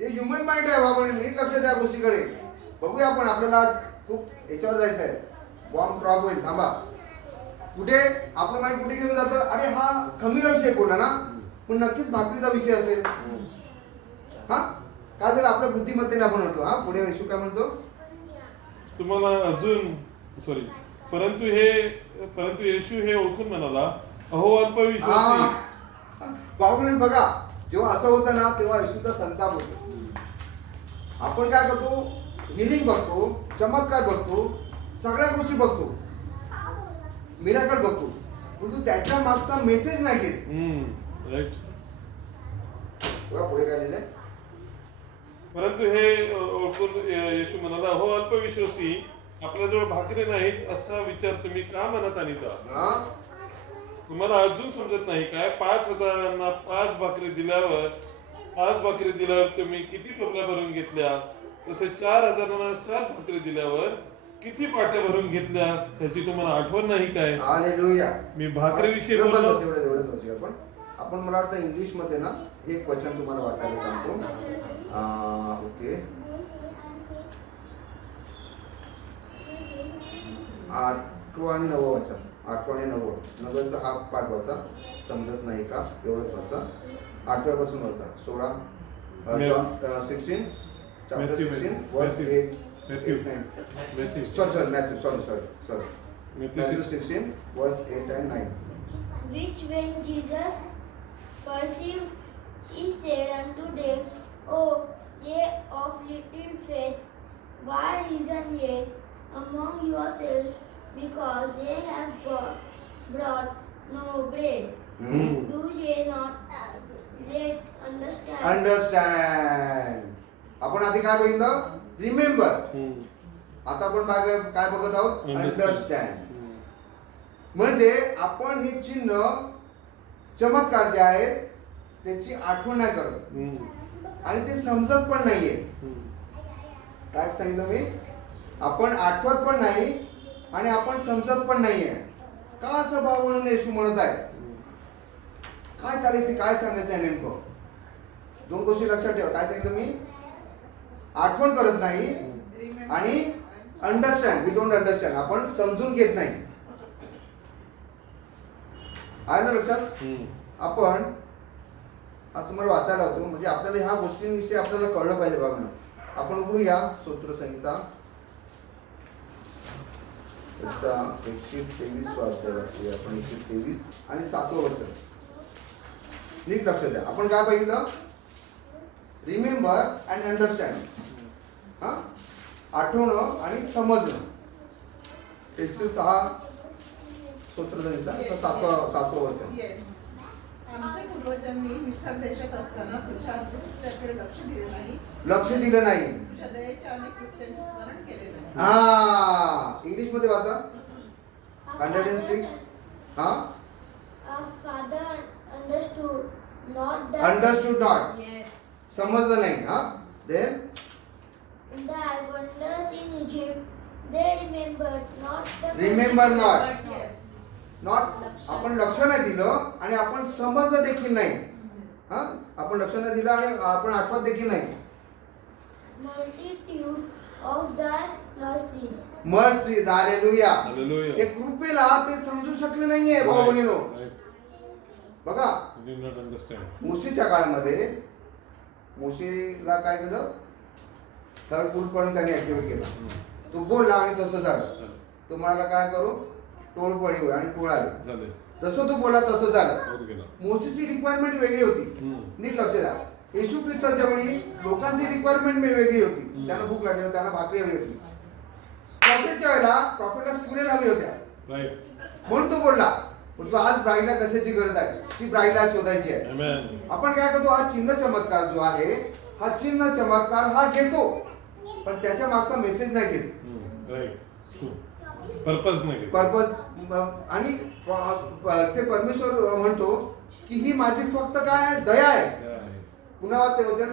हे ह्युमन माइंड आहे बाबा. नीट लक्ष द्या गोष्टीकडे. बघूया आपण, आपल्याला आज खूप याच्यावर जायचं आहे. बॉम्ब ड्रॉप होईल. थांबा. कुठे आपलं माइंड कुठे घेऊन जातं, अरे हा खमीरा विषय बोला ना, पण नक्कीच भाकरीचा विषय असेल. हा काय झालं आपल्या बुद्धिमत्तेने आपण म्हणतो. हा पुढे येशू काय म्हणतो, तुम्हाला अजून परंतु येशू हे ओळखून म्हणाला, अहो अल्पविश्वासी. बाबू बघा, जेव्हा असं होतं ना तेव्हा येशूचा संताप होतो. आपण काय करतो, हिलिंग बघतो, चमत्कार बघतो, सगळ्या गोष्टी बघतो, मिराकल बघतो, परंतु त्याच्या मागचा मेसेज नाही घेत. राईट. पुढे काय लिहिलंय, परंतु हे ओळखून येशू म्हणाला, हो अल्पविश्वासी, आपल्याजवळ भाकरी नाहीत असा विचार तुम्ही का मनात आणता? तुम्हाला अजून समजत नाही काय? 5,000 5 भाकरी दिल्यावर तुम्ही किती टोपल्या भरून घेतल्या? तसे 4,000 7 भाकरी दिल्यावर किती पाट्या भरून घेतल्या? त्याची तुम्हाला आठवण नाही काय? हालेलुया. मी भाकरीविषयी एवढंच बोललो. वाचूया आपण. आपण मला वाटतं इंग्लिशमध्ये ना एक वचन तुम्हाला वाचायला सांगतो. ओके, 8 आणि 9 वचन. 8 आणि 9. 9चा हा पाठ वाचा, समजत नाही का एवढंच वाचा. 8व्या पासून वाचा. 16 John 16 chapter 16 verse 8 9. Sorry, Matthew, sorry. Matthew 16 verse 8 and 9. Which when Jesus perceived, he said unto them, O ye of little faith, why reason ye among yourselves, because ye have brought no bread? Do ye not yet understand. आपण आधी काय बघितलं? Remember. आता आपण काय बघत आहोत? Understand. म्हणजे आपण हे चिन्ह, चमत्कार जे आहेत त्याची आठवण नाही करत आणि ते समजत पण नाहीये. काय सांगितलं मी? आपण आठवत पण नाही आणि आपण समजत पण नाहीये. का असं भाव म्हणून येशू म्हणत आहे? काय चालेल ते काय सांगायचं आहे नेमकं? 2 गोष्टी लक्षात ठेवा. काय सांगितलं मी? आठवण करत नाही आणि अंडरस्टँड, वी डोंट अंडरस्टँड, आपण समजून घेत नाही. आहे ना लक्षात? आपण आज तुम्हाला वाचायला होतो, म्हणजे आपल्याला ह्या गोष्टींविषयी आपल्याला कळलं पाहिजे बाबा. आपण उघडूया स्तोत्रसंहिता 123 वाचूया आपण. 123 आणि 7वं वचन नीट लक्ष द्या. आपण काय बघितलं? Remember and understand. आठवणं आणि समजणं. 106 स्तोत्रसंहिता 7वं वचन. येस. आमच्या पूर्वजांनी मिस्र देशात असताना तुझ्या अद्भुताकडे लक्ष दिलं नाही. तुझ्या दयेच्या अनेक कृत्यांचे स्मरण केले नाही. इंग्लिश मध्ये वाचा. 106. Our father understood not that understood not. Yes. समजलं नाही. Then Thy wonders in Egypt, they remembered not the Remember not. Yes. Not. आपण लक्ष नाही दिलं आणि आपण समजलं देखील नाही. आपण लक्ष नाही दिलं आणि आपण आठवत देखील नाही. multitude of thy mercies. Mercy. Hallelujah. Hallelujah. ते कृपेला ते समजू शकले नाहीये भाऊ बहिणीनो. बघा, You did not understand. मोशेच्या काळामध्ये मोशेला काय केलं? 3rd पुल पर्यंत त्याने ऍक्टिव्हेट केला. तो बोलला आणि तसं झालं. तो म्हणाला काय करू? टोळ पडी होय आणि टोळ आले. झाले. जसं तो बोला तसं झालं. होत गेला. मोशेची रिक्वायरमेंट वेगळी होती. नीट लक्ष द्या. येशू ख्रिस्ताच्या वेळी लोकांची रिक्वायरमेंट वेगळी होती. त्यांना भूक लागली, त्यांना भाकरी हवी होती. प्रॉफिटच्या वेळेला प्रॉफिटला स्टुडेंट हवी होत्या. Right. म्हणून तो बोलला, पण तो आज ब्राईडला कशाची गरज आहे? ती ब्राईडला शोधायची आहे. Amen. आपण काय करतो? हा चिन्ह चमत्कार जो आहे, हा चिन्ह चमत्कार हा घेतो, पण त्याच्या मागचा मेसेज नाही घेत. Right. True. Purpose नाही. पर्पज आणि ते परमेश्वर म्हणतो की ही माझी फक्त काय आहे? दया आहे. पुन्हा वाच ते वचन.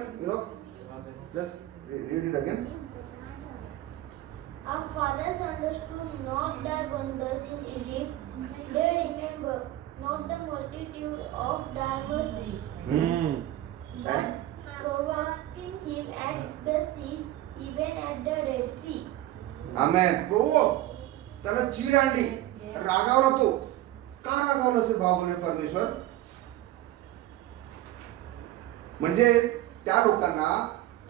Just read it again. Our fathers understood not thy wonders in Egypt, they remember not the multitude of thy mercies, but provoked him at the sea, even at the Red Sea. Amen. Provoke. त्याला चीड आणली, रागावला. तो का रागावला असेल भाऊ बहिणी? परमेश्वर म्हणजे त्या लोकांना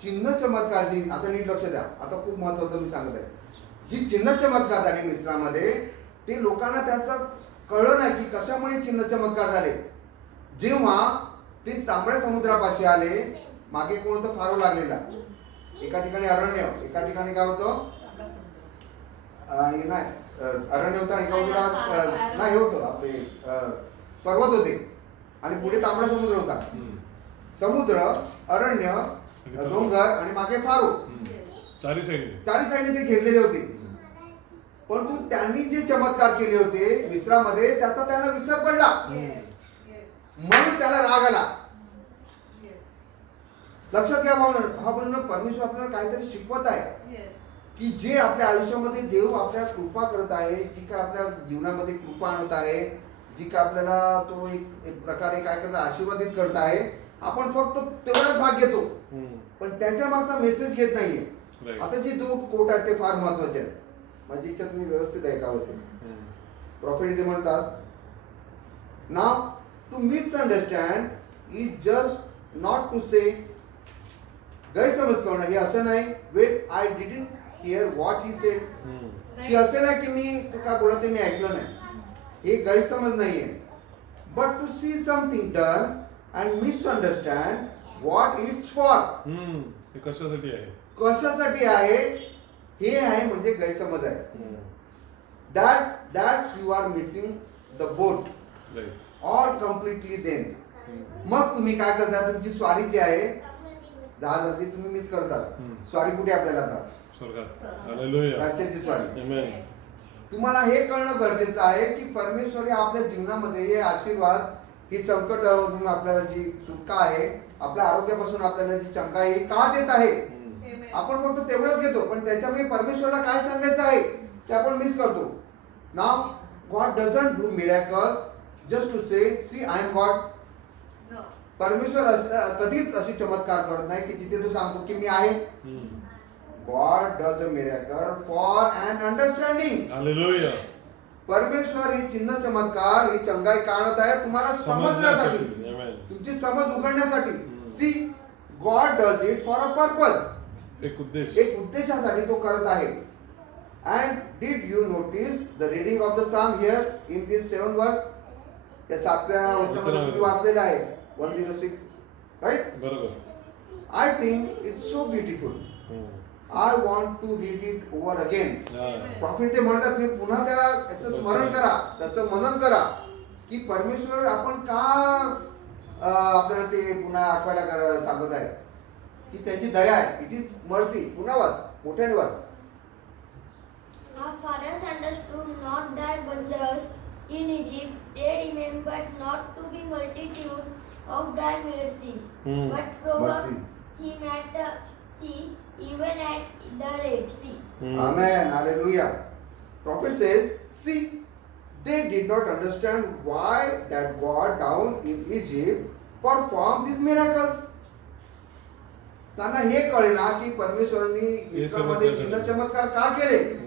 चिन्ह चमत्कार जी, आता नीट लक्ष द्या, आता खूप महत्वाचं मी सांगत आहे, जी चिन्ह चमत्कार झाली मिस्रामध्ये, ते लोकांना त्याचं कळलं नाही की कशामुळे चिन्ह चमत्कार झाले. जेव्हा ते तांबड्या समुद्रापाशी आले, मागे कोण होतं? फारो लागलेला. एका ठिकाणी अरण्य, एका ठिकाणी काय होतं? आणि नाही अरण्य होतं आणि एका बाजूला नाही होतं आपले पर्वत होते आणि पुढे तांबडा समुद्र होता. समुद्र, अरण्य, डोंगर आणि मागे फारो. चारी साईडने ते घेरलेले होते. परंतु त्यांनी जे चमत्कार केले होते मिस्रामध्ये, त्याचा त्यांना विसर पडला. म्हणून त्याला राग आला. लक्षात घ्या भावना, हा म्हणून परमेश्वर आपल्याला काहीतरी शिकवत आहे की जे आपल्या आयुष्यामध्ये देव आपल्या कृपा करत आहे, जी काय आपल्या जीवनामध्ये कृपा आणत आहे, जी का आपल्याला तो एक प्रकारे काय करता आशीर्वादित करत आहे. आपण फक्त तेवढाच भाग घेतो हम्म. पण त्याच्या मागचा मेसेज घेत नाहीये. Right. आता जी दोन कोट आहेत ते फार महत्वाचे आहेत. माझी इच्छा तुम्ही व्यवस्थित ऐकावं ते. हम्म. प्रॉफिट इथे म्हणतात now to misunderstand is just not to say गैरसमज करणं हे असं नाही wait I didn't hear what he said hmm. की असं नाही की मी तू काय बोलत आहे मी ऐकलं नाही. हे गैरसमज नाहीये. But to see something done and misunderstand what it's for. Hmm. हे कशासाठी आहे? कशासाठी आहे हे आहे म्हणजे गैरसमज आहे. हम्म. That's you are missing the boat Right. or completely then. हम्म. मग तुम्ही काय करता तुमची स्वारी जी आहे जहाज ती तुम्ही मिस करतात. हम्म. स्वारी कुठे आपल्याला आता स्वर्गात. हालेलुया. राज्याची स्वारी. Amen. तुम्हाला हे कळणं गरजेचं आहे की परमेश्वर हे आपल्या जीवनामध्ये हे आशीर्वाद ही संकट आपल्याला जी सुटका आहे आपल्या आरोग्यापासून आपल्याला जी चंगा आहे ही का देत आहे. हम्म. Amen. आपण फक्त तेवढंच घेतो पण त्याच्यामुळे परमेश्वरला काय सांगायचं आहे ते आपण मिस करतो. Now God doesn't do miracles just to say see I am God. No. परमेश्वर कधीच अशी चमत्कार करत नाही की जिथे तू सांगतो की मी आहे. Hmm. God does a miracle for an understanding. Hallelujah. परमेश्वर ही चिन्ह चमत्कार ही चंगाई काढत आहे तुम्हाला समजण्यासाठी Amen. तुमची समज उघडण्यासाठी. Hmm. See God does it for a purpose. एक उद्देश. एक उद्देशासाठी तो करत आहे. And did you notice the reading of the psalm here in this 7th verse? त्या 7व्या वचनामध्ये तुम्ही वाचलेलं आहे 106 राईट. बरोबर. I think it's so beautiful. हम्म. I want to read it over again. हा. प्रॉफिट ते म्हणतात तुम्ही पुन्हा त्याचं स्मरण करा त्याचं मनन करा की परमेश्वर आपण का आपल्याला ते पुन्हा आठवायला सांगत आहे की त्याची दया आहे. It is mercy. पुन्हा वाच मोठ्याने वाच. Our fathers understood not thy wonders in Egypt. They remembered not to be multitude of thy mercies, Hmm. but provoked Mercies. him at the sea, even at the Red Sea. हम्म. Amen. Hallelujah. Prophet says, see, they did not understand why that God down in Egypt performed these miracles. त्यांना हे कळेना की परमेश्वरांनी इस्रायलमध्ये चिन्ह चमत्कार का केले. हम्म.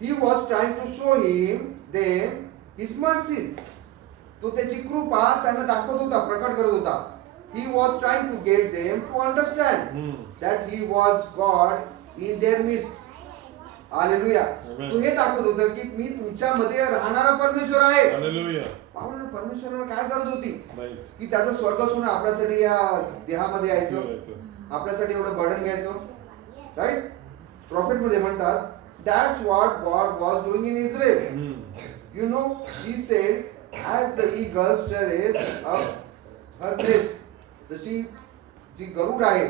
He was trying to show them his mercies. तो त्याची कृपा त्यांना दाखवत होता प्रकट करत होता. He was trying to get them to understand हम्म. that he was God in their midst. Hallelujah. Amen. तो हे दाखवत होता की मी तुमच्यामध्ये राहणारा परमेश्वर आहे. हालेलुया. पाहुणे परमेश्वराला काय गरज होती Right. की त्याचं स्वर्ग सोडून आपल्यासाठी या देहामध्ये यायचं जेवायचं. आपल्यासाठी एवढं बर्डन घ्यायचं. राईट. प्रॉफिट मध्ये म्हणतात that's what God was doing in Israel. हम्म. You know, he said as the eagle stirreth up her nest. जशी जी गरुड आहे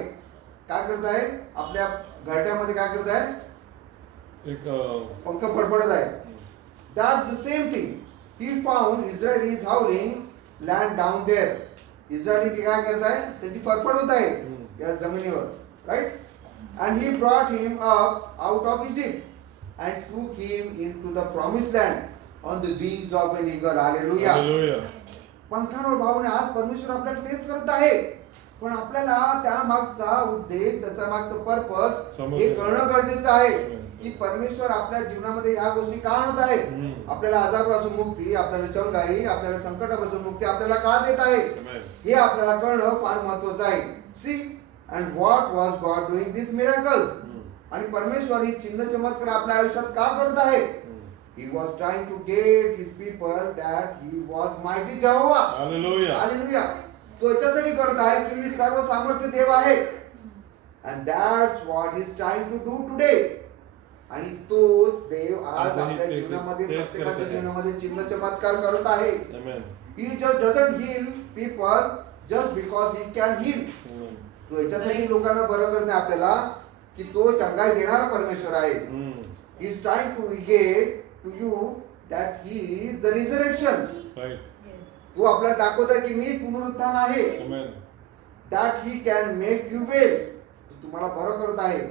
काय करत आहे आपल्या घरट्यामध्ये काय करत आहे एक पंख फडफडत आहे. That's the same thing. He found Israel is howling land down there. Israeli ती काय करत आहे त्याची फडफड होत आहे या जमिनीवर. Right. And he brought him up out of Egypt and took him into the promised land on the wings of an eagle. Hallelujah. Hallelujah. पंखांवर भावने आज परमेश्वर आपल्याला तेच करत आहे पण आपल्याला त्या मागचा उद्देश त्याचा मागचं पर्पज हे कळणं गरजेचं आहे की परमेश्वर आपल्या जीवनामध्ये या गोष्टी का आणत आहे. आपल्याला आजारापासून मुक्ती आपल्याला चंगाई आपल्याला संकटापासून मुक्ती आपल्याला का देत आहे Amen. हे आपल्याला कळणं फार महत्वाचं आहे. See and what was God doing this miracles. आणि परमेश्वर ही चिन्ह चमत्कार आपल्या आयुष्यात का करत आहे. He was trying to get his people that he was mighty Jehovah. Hallelujah. Hallelujah. तो याच्यासाठी करत आहे की मी सर्व सामर्थ्य देव आहे. And that's what he is trying to do today. आणि तोच देव आज आजही आपल्या ते- जीवनामध्ये तेच प्रत्येकाच्या करत आहे. जीवनामध्ये चिन्ह चमत्कार करत आहे. Amen. He just doesn't heal people just because he can heal. हम्म. तो याच्यासाठी लोकांना बरं करणे आपल्याला की तो चंगाई देणारा परमेश्वर आहे. हम्म. He is trying to get to you that he is the resurrection. Right. तो आपल्याला दाखवत आहे की मी पुनरुत्थान आहे. Amen. That he can make you well. तो तुम्हाला बरं करत आहे.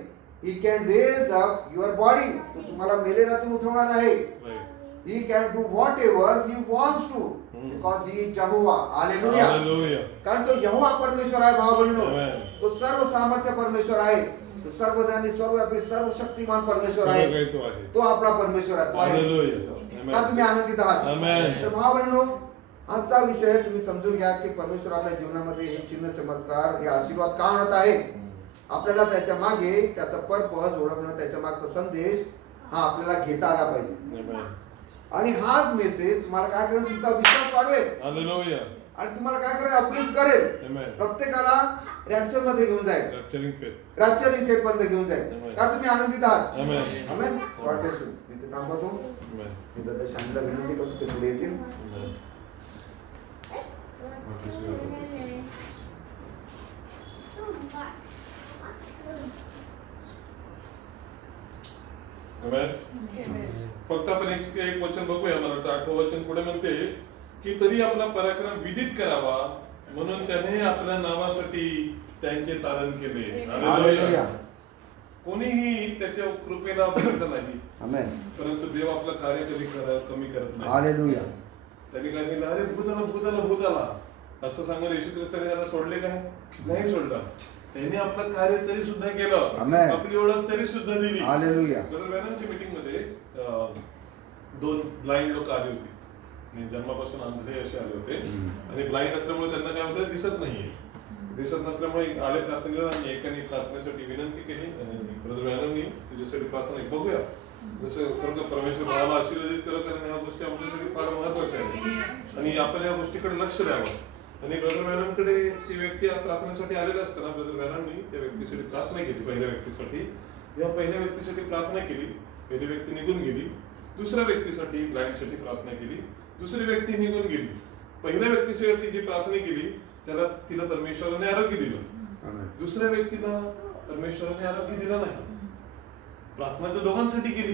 He can raise up your body. तो तुम्हाला मेलेल्यातून उठवणार आहे. Right. He can do whatever He wants to because He is Jehovah. Hallelujah. Hallelujah. कारण तो यहोवा परमेश्वर आहे भाव बहिणीनो. Amen. तो सर्व सामर्थ्य परमेश्वर आहे. तो सर्वज्ञानी सर्वव्यापी सर्व शक्तिमान परमेश्वर सर्व आहे. काही तो आहे. तो आपला परमेश्वर आहे. तो आहे येशू Hallelujah. ख्रिस्त. Amen. का तुम्ही आनंदित आहात? Amen. तर भाव बहिणीनो, आजचा विषय तुम्ही समजून घ्या की परमेश्वर आपल्या जीवनामध्ये हे चिन्ह चमत्कार हे आशीर्वाद का आणत आहे. आपल्याला त्याच्या मागे त्याचा पर्पज ओळखणं, त्याच्या मागचा संदेश हा आपल्याला घेता आला पाहिजे. Amen. आणि हाच मेसेज तुम्हाला काय करेल, तुमचा विश्वास वाढवेल Hallelujah. आणि तुम्हाला काय करेल, अपलिफ्ट करेल. Amen. प्रत्येकाला रॅप्चर मध्ये घेऊन जाईल, Capturing faith. रॅप्चर इफेक्ट पर्यंत घेऊन जाईल. Amen. का तुम्ही आनंदित आहात? Amen. Amen. God bless you. मी ते थांबवतो. Amen. मी ब्रदर शांतीला विनंती करतो ते पुढे येतील. Amen. Amen. Amen. फक्त आपण एक वचन बघूया. मला वाटतं 8वं वचन पुढे म्हणते की तरी आपला पराक्रम विदित करावा म्हणून त्याने आपल्या नावासाठी त्यांचे तारण केले. Amen. हालेलुया. कोणीही त्याच्या कृपेला बघत नाही, आमेन. परंतु देव आपलं कार्य कधी कमी करत नाही. हालेलुया. त्यांनी काय केलं, अरे भूत आला असं सांगून येशू ख्रिस्ताने त्याला सोडले काय? नाही सोडलं. त्यांनी आपलं कार्य तरी सुद्धा केलं, Amen. आपली ओळख तरी सुद्धा दिली. हालेलुया. ब्रदर मीटिंग मध्ये 2 ब्लाइंड लोक आले होते आणि जन्मापासून अंधळे असे आले होते. आणि ब्लाइंड असल्यामुळे त्यांना काय होतं, दिसत नाहीये. दिसत नसल्यामुळे आले प्रार्थनेला आणि एकाने प्रार्थनेसाठी विनंती केली आणि ब्रदर मॅनमनी तुझ्यासाठी प्रार्थना केली. बघूया जसं खरं परमेश्वर भावाला आशीर्वादित करत, कारण ह्या गोष्टी आमच्यासाठी फार महत्वाच्या आहेत आणि आपण या गोष्टीकडे लक्ष द्यावं. आणि ब्रदर मॅनमकडे ती व्यक्ती प्रार्थनेसाठी आलेला असताना ब्रदर मॅनमनी त्या व्यक्तीसाठी प्रार्थना केली. पहिल्या व्यक्तीसाठी, जेव्हा पहिल्या व्यक्तीसाठी प्रार्थना केली, पहिली व्यक्ती निघून गेली. दुसऱ्या व्यक्तीसाठी ब्लाइंडसाठी प्रार्थना केली, दुसरी व्यक्ती निघून गेली. पहिल्या व्यक्तीसाठी जी प्रार्थना केली तिला परमेश्वराने आरोग्य दिलं, दुसऱ्या व्यक्तीला परमेश्वराने आरोग्य दिलं नाही. प्रार्थना तर दोघांसाठी केली,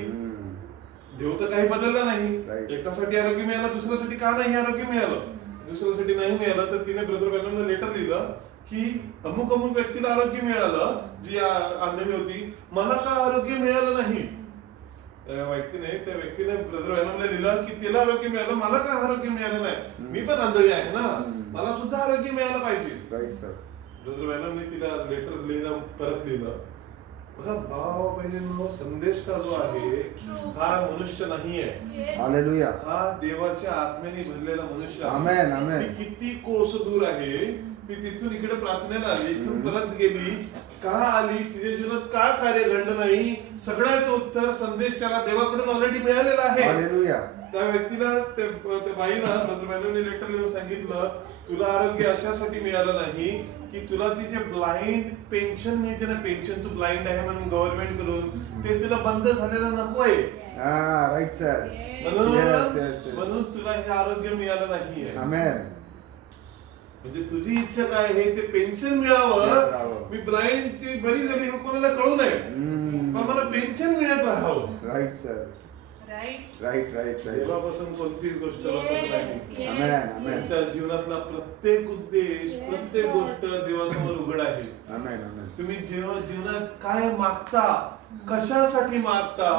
देव तर काही बदलला नाही. Right. एकासाठी आरोग्य मिळालं, दुसऱ्यासाठी का नाही आरोग्य मिळालं? दुसऱ्यासाठी नाही मिळालं तर तिने ब्रदर मॅडमला लेटर लिहिलं की अमुक व्यक्तीला आरोग्य मिळालं जी आंधळी होती, मला का आरोग्य मिळालं नाही? त्या व्यक्तीने ब्रदर मॅडमला लिहिलं की तिला आरोग्य मिळालं, मला का आरोग्य मिळालं नाही? मी पण आंधळी आहे ना, मला सुद्धा आरोग्य मिळालं पाहिजे. ब्रदर मॅडमने तिला लेटर लिहिलं, परत लिहिलं. बघा भाव बहिणींनो, संदेश का जो आहे हा मनुष्य नाहीये, हालेलुया. हा देवाच्या आत्म्याने भरलेला मनुष्य आहे. आमेन, आमेन. ती किती कोस दूर आहे, ती तिथून इकडे प्रार्थनेला आली, इथून परत गेली. का आली, तिच्या जीवनात का कार्य घडलं नाही, सगळ्याचं उत्तर संदेश त्याला देवाकडून ऑलरेडी मिळालेला आहे. हालेलुया. त्या व्यक्तीला त्या बाईला ब्रदर मॅनमने लेटर लिहून सांगितलं, तुला आरोग्य अशासाठी मिळालं नाही की तुला ती जे ब्लाइंड पेन्शन मिळते ना, पेन्शन तू ब्लाइंड आहे म्हणून गव्हर्नमेंट कडून, ते तुला बंद झालेलं नको आहे. Right sir. म्हणून तुला हे आरोग्य मिळालं नाहीये. आमेन. म्हणजे तुझी इच्छा काय आहे, ते पेन्शन मिळावं. मी ब्लाइंड ची बरी झाली हे कोणाला कळू नये, पण मला पेन्शन मिळत राहावं. Right sir. राईट. देवापासून कोणतीच गोष्ट लपत नाही. आमेन, आमेन. त्यांच्या जीवनातला प्रत्येक उद्देश, प्रत्येक गोष्ट देवासमोर उघड आहे. आमेन, आमेन. तुम्ही जेव्हा जीवनात काय मागता, कशासाठी मागता,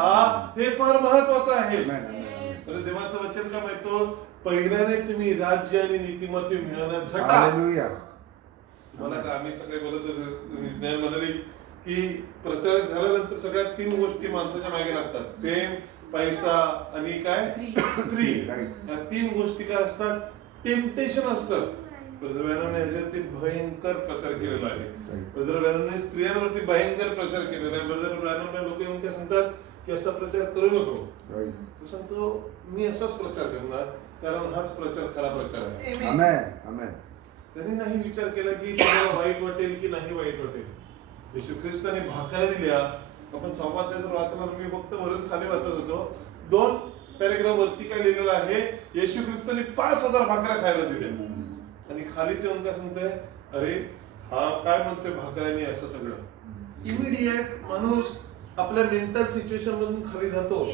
हे फार महत्वाचं आहे. आमेन, आमेन. तर देवाचं वचन काय म्हणतो, पहिल्याने तुम्ही राज्य आणि नीतिमत्व मिळवण्यात झटा. हालेलुया. मला का आम्ही सगळे बोलत स्नेहल म्हणाली की प्रचार झाल्यानंतर सगळ्यात 3 गोष्टी माणसाच्या मागे लागतात, फेम, पैसा आणि काय, स्त्री. या 3 गोष्टी काय असतात, टेम्पटेशन असतं. ब्रदर मॅनमने ह्याच्यावरती भयंकर प्रचार केलेला आहे. ब्रदर मॅनमने स्त्रियांवरती भयंकर प्रचार केलेला आहे. ब्रदर मॅनमने लोक येऊन काय सांगतात की असा प्रचार करू नको. तो सांगतो मी असाच प्रचार करणार, कारण हाच प्रचार खरा प्रचार आहे. आमेन, आमेन. त्यांनी नाही विचार केला की तुम्हाला वाईट वाटेल की नाही वाईट वाटेल. येशू ख्रिस्ताने भाकऱ्या दिल्या. आपण संवाद वाचला, मी फक्त वरून खाली वाचत होतो. 2 पॅरेग्राफ वरती काय लिहिलेलं आहे, येशू ख्रिस्ताने 5000 भाकऱ्या खायला दिल्या. आणि खाली येऊन काय सांगतोय, अरे हा काय म्हणतोय भाकऱ्याने असं सगळं. इमिडिएट माणूस आपल्या मेंटल सिच्युएशन मधून खाली जातो.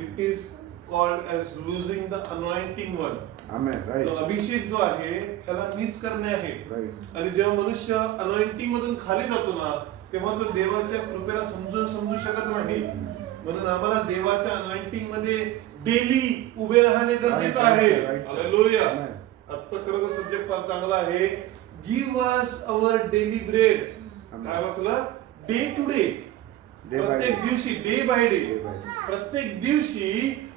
It is called as losing the anointing one. Amen. Right. तो अभिषेक जो आहे त्याला मिस करणे आहे. राईट. आणि जेव्हा मनुष्य अनॉइंटिंग मधून खाली जातो ना, तेव्हा तो देवाच्या कृपेला समजू शकत नाही. म्हणून आम्हाला देवाच्या अनॉइंटिंग मध्ये डेली उभे राहणे गरजेचं Right, आहे. right, right. हालेलुया. Amen. आजचा खरं सब्जेक्ट फार चांगला आहे. Give us our daily bread. Amen. काय वाचलं? Day to day. Day by प्रत्येक day. दिवशी day by day. Day by day. प्रत्येक दिवशी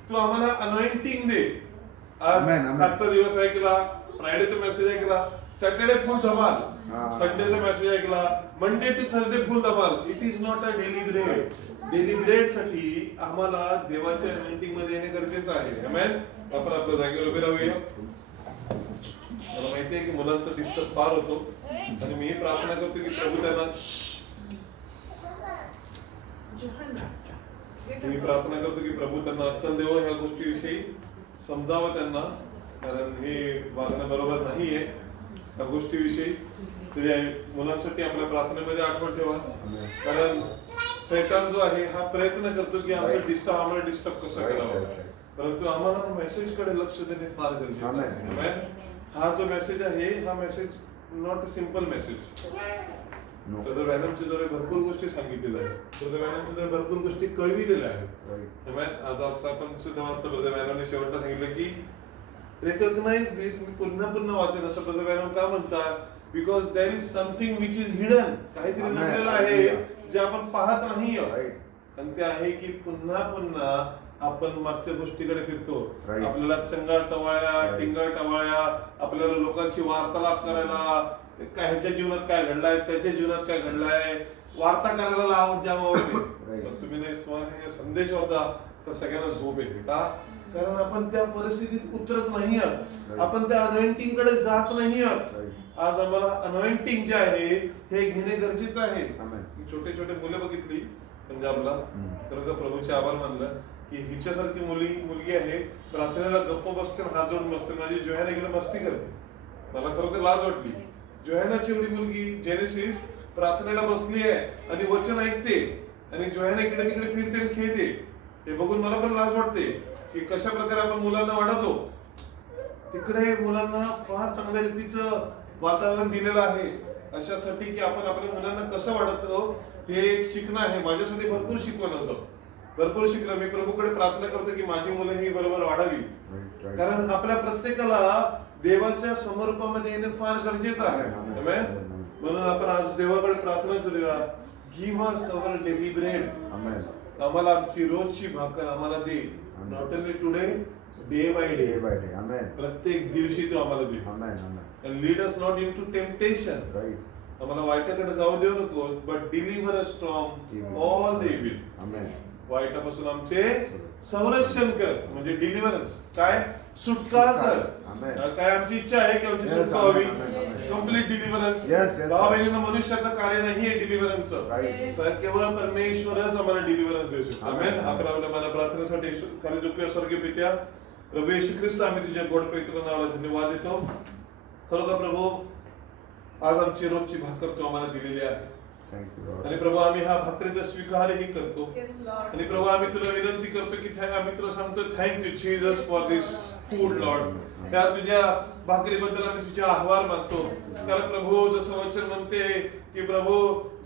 तू आम्हाला अनॉइंटिंग दे. आज Amen, amen. आजचा दिवस ऐकला, फ्रायडेचा मेसेज ऐकला, सॅटर्डे फुल धमाल, हा. संडेचा मेसेज ऐकला, मंडे टू थर्सडे फुल धमाल. It is not a daily bread. Daily bread साठी आम्हाला देवाच्या अनॉइंटिंग मध्ये येणे गरजेचं आहे. आमेन. आपण आपल्या जागेवर उभे राहूया. मला माहिती आहे की मुलांचा डिस्टर्ब फार होतो आणि मी प्रार्थना करतो की प्रभू त्यांना मी प्रार्थना करतो की प्रभू त्यांना अक्कल देव ह्या गोष्टीविषयी समजावं त्यांना, कारण हे वागणं बरोबर नाहीये त्या गोष्टीविषयी. तरी मुलांसाठी आपल्या प्रार्थनेमध्ये आठवण ठेवा, Amen. कारण शैतान जो आहे हा प्रयत्न करतो की आम्हाला डिस्टर्ब कसं Right, करावं, right, right. परंतु आम्हाला मेसेज कडे लक्ष देणे फार गरजेचं आहे. Amen. Amen. हा जो मेसेज आहे हा message not a simple message. No. Brother वॅनमच्या द्वारे भरपूर गोष्टी सांगितलेल्या आहेत. ब्रदर वॅनमच्या द्वारे भरपूर गोष्टी कळविलेल्या आहेत. Right. Amen. आज आपण सुद्धा ब्रदर वॅनमने शेवटला सांगितलं की रेकॉग्नाइज दिस. मी पुन्हा वाचेन असं ब्रदर वॅनम का म्हणतात? Because there is something which is hidden. काहीतरी Amen. लपलेलं आहे जे आपण पाहत नाही. Right. आणि ते आहे की पुन्हा आपण मागच्या गोष्टीकडे फिरतो. Right. आपल्याला चंगाळ टवाळ्या, Right. टिंगळ टवाळ्या, आपल्याला लोकांशी वार्तालाप करायला, काय ह्याच्या जीवनात काय घडलाय, त्याच्या जीवनात काय घडलाय, वार्ता करायला जाम आवडते. Right. पण तुम्ही नाही तुम्हाला संदेश वाचा तर सगळ्यांना झोप येते. का? कारण आपण त्या परिस्थितीत उतरत नाही आहोत. Right. आपण त्या अनॉइंटिंग कडे जात नाही आहोत. Right. आज आम्हाला अनॉइंटिंग जे आहे हे घेणे गरजेचं आहे. Amen. मी छोटे मुलं बघितली पंजाबला, हम्म. खरं प्रभूचे आभार मानलं की हिच्यासारखी मुलगी आहे, प्रार्थनेला गप्प बसते, हात जोडून बसते. माझी जोहाना इकडे मस्ती करते. मला खरोखर लाज वाटली. जोहानाची एवढी मुलगी जेनेसिस प्रार्थनेला बसली आहे आणि वचन ऐकते आणि जोहाना इकडे तिकडे फिरते आणि खेळते. हे बघून मला पण लाज वाटते की कशा प्रकारे आपण मुलांना वाढवतो. तिकडे मुलांना फार चांगल्या रीतीचं वातावरण दिलेलं आहे अशासाठी की आपण आपल्या मुलांना कसं वाढवतो हे एक शिकणं आहे. माझ्यासाठी भरपूर शिकवण होतं, भरपूर शिकलं. मी प्रभूकडे प्रार्थना करतो की माझी मुलं ही बरोबर वाढावी, Right, right. कारण आपल्या प्रत्येकाला देवाच्या समरूपामध्ये येणे फार गरजेचं आहे. Amen. Amen? Amen. म्हणून आपण आज देवाकडे प्रार्थना करूया. Give us our daily bread. Amen. आम्हाला आमची रोजची भाकर आम्हाला दे. Amen. Not only today, day by day. Day by day. Amen. प्रत्येक दिवशी तू आम्हाला दे. Amen. Amen. And lead us not into temptation. Right. आम्हाला वाईटाकडे जाऊ देऊ नको, but deliver us from all the evil. Amen. वाईटापासून आमचे संरक्षण कर, म्हणजे डिलिव्हरन्स. काय? सुटका कर. Amen. काय आमची इच्छा आहे की आमची Yes, सुटका व्हावी, amen, amen, amen. Complete deliverance. Yes, yes, भावा sir. बहिणींनो, मनुष्याचं कार्य नाही आहे डिलिव्हरन्सचं, Right. तर केवळ परमेश्वरच आम्हाला डिलिव्हरन्स देऊ शकतो. Amen. आमेन. आपण आपल्या मला प्रार्थनेसाठी खाली झुकूया. स्वर्गीय पित्या, प्रभू येशू ख्रिस्त, आम्ही तुझ्या गोड पवित्र नावाला धन्यवाद देतो. खरोखर प्रभू, आज आमची रोजची भाकर तू आम्हाला दिलेली आहे Thank you, Lord. आणि प्रभू आम्ही हा भाकरीचा स्वीकारही करतो. Yes, Lord. आणि प्रभू आम्ही तुला विनंती करतो की आम्ही तुला सांगतो thank you Jesus for this food Lord. त्या तुझ्या भाकरीबद्दल आम्ही तुझे आभार मानतो. कारण प्रभू जसं वचन म्हणते की प्रभू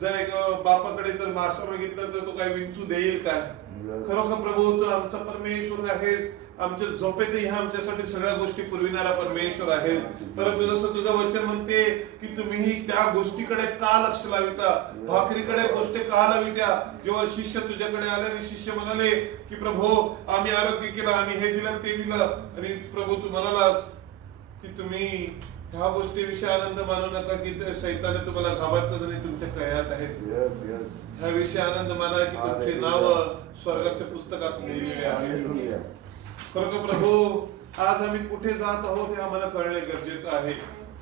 जर एक बापाकडे जर मासा मागितला तर तो काय विंचू देईल काय? Yes. खरोखर प्रभू तू आमचा परमेश्वर आहेस. आमच्या झोपेतही हा आमच्यासाठी सगळ्या गोष्टी पुरविणारा परमेश्वर आहे. परंतु जसं तुझं वचन म्हणते की तुम्ही त्या गोष्टीकडे का लक्ष लाविता, भाकरीकडे गोष्टी का लावित्या? जेव्हा शिष्य तुझ्याकडे आले आणि शिष्य म्हणाले की प्रभू आम्ही आरोग्य केलं, आम्ही हे दिलं ते दिलं, आणि प्रभू तू म्हणालास की तुम्ही ह्या गोष्टीविषयी आनंद मानू नका की सैताने तुम्हाला घाबरतात आणि तुमच्या कळ्यात आहेत. Yes, yes. ह्या विषयी आनंद माना की तुमचे नाव स्वर्गाच्या पुस्तकात लिहिलेले आहे. Hallelujah. खरोखर प्रभू आज आम्ही कुठे जात आहोत हे आम्हाला कळणे गरजेचं आहे.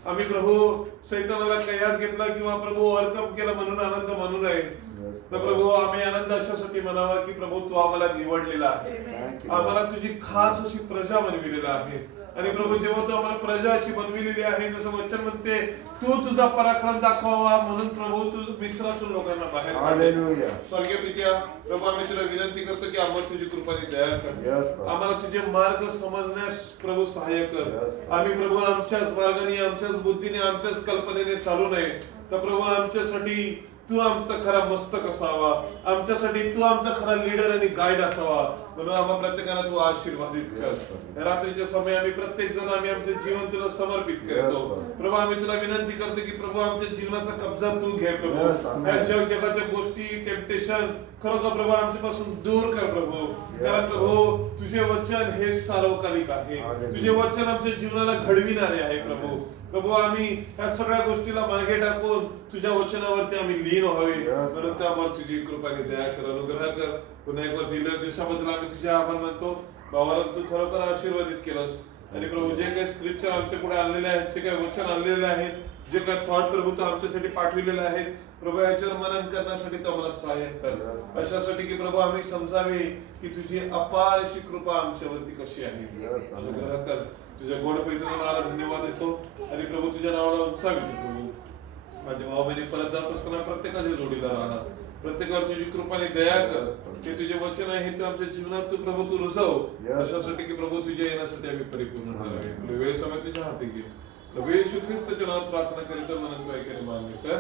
आम्ही प्रभू सैतानाला कयात घेतला किंवा प्रभू ओव्हरकम केला म्हणून आनंद मानू नये. Yes, तर Lord. प्रभू आम्ही आनंद अशासाठी म्हणावा की प्रभू तू आम्हाला निवडलेला आहे, Thank you, आम्हाला Lord. तुझी खास अशी प्रजा बनविलेला आहे. आणि प्रभू जेव्हा तू आम्हाला प्रजा अशी बनविलेली आहे, जसं वचन म्हणते तू तुझा पराक्रम दाखवावा म्हणून प्रभू तू मिस्रातून लोकांना बाहेर काढले. Hallelujah. स्वर्गीय पित्या, प्रभू आम्ही तुला विनंती करतो की आम्हाला तुझी कृपाने दया कर. Yes, Lord. आम्हाला तुझे मार्ग समजण्यास प्रभू सहाय्य कर. Yes. आम्ही प्रभू आमच्याच मार्गाने, आमच्याच बुद्धीने, आमच्याच कल्पनेने चालू नये. तर प्रभू आमच्यासाठी तू आमचा खरा मस्तक असावा, आमच्यासाठी तू आमचा खरा लीडर आणि गाईड असावा. म्हणून आम्हा प्रत्येकाला तू आशीर्वादित कर. रात्रीच्या समय आम्ही प्रत्येक जण आमचे जीवन तुला समर्पित करतो. प्रभू आम्ही तुला विनंती करतो की प्रभू आमच्या जीवनाचा कब्जा तू घे प्रभू. या जगाच्या गोष्टी टेम्पटेशन खरोखर प्रभू आमच्यापासून दूर कर प्रभू. कारण प्रभू तुझे वचन हे सार्वकालिक आहे. तुझे वचन आमच्या जीवनाला घडविणारे आहे प्रभू. प्रभू आम्ही या सगळ्या गोष्टीला मागे टाकून तुझ्या वचनावरती आम्ही लीन व्हावे. म्हणून त्यावर तुझी कृपाने दया कर, अनुग्रह कर. पुन्हा एक वर दिलेल्या दिवसाबद्दल आम्ही तुझे आभार मानतो. भावाला तू खरोखर आशीर्वादित केलंस. आणि प्रभू जे काही स्क्रिप्चर आमच्या पुढे आणलेले आहेत, जे काही वचन आणलेले आहेत, जे काही थॉट प्रभू तू आमच्यासाठी पाठविलेले आहेत प्रभू, याच्यावर मनन करण्यासाठी तू आम्हाला सहाय्य कर. अशासाठी की प्रभू आम्ही समजावे की तुझी अपार अशी कृपा आमच्यावरती कशी आहे. अनुग्रह कर. तुझ्या गोड पवित्र नावाला धन्यवाद देतो आणि प्रभू तुझ्या नावाला उत्साहित प्रभू. माझे भाऊ बहिणी परत जात असताना प्रत्येकाच्या जोडीला राहा. प्रत्येकावर तुझी कृपाने दया कर. ते तुझे वचन आहे ते आमच्या जीवनात तू प्रभू तू रुजव. अशासाठी की प्रभू तुझ्या येण्यासाठी आम्ही परिपूर्ण करावे. वेळ समय तुझ्या हाती घे. प्रभू येशू ख्रिस्ताच्या नावात प्रार्थना करीत म्हणून तू ऐकायला मान्य कर.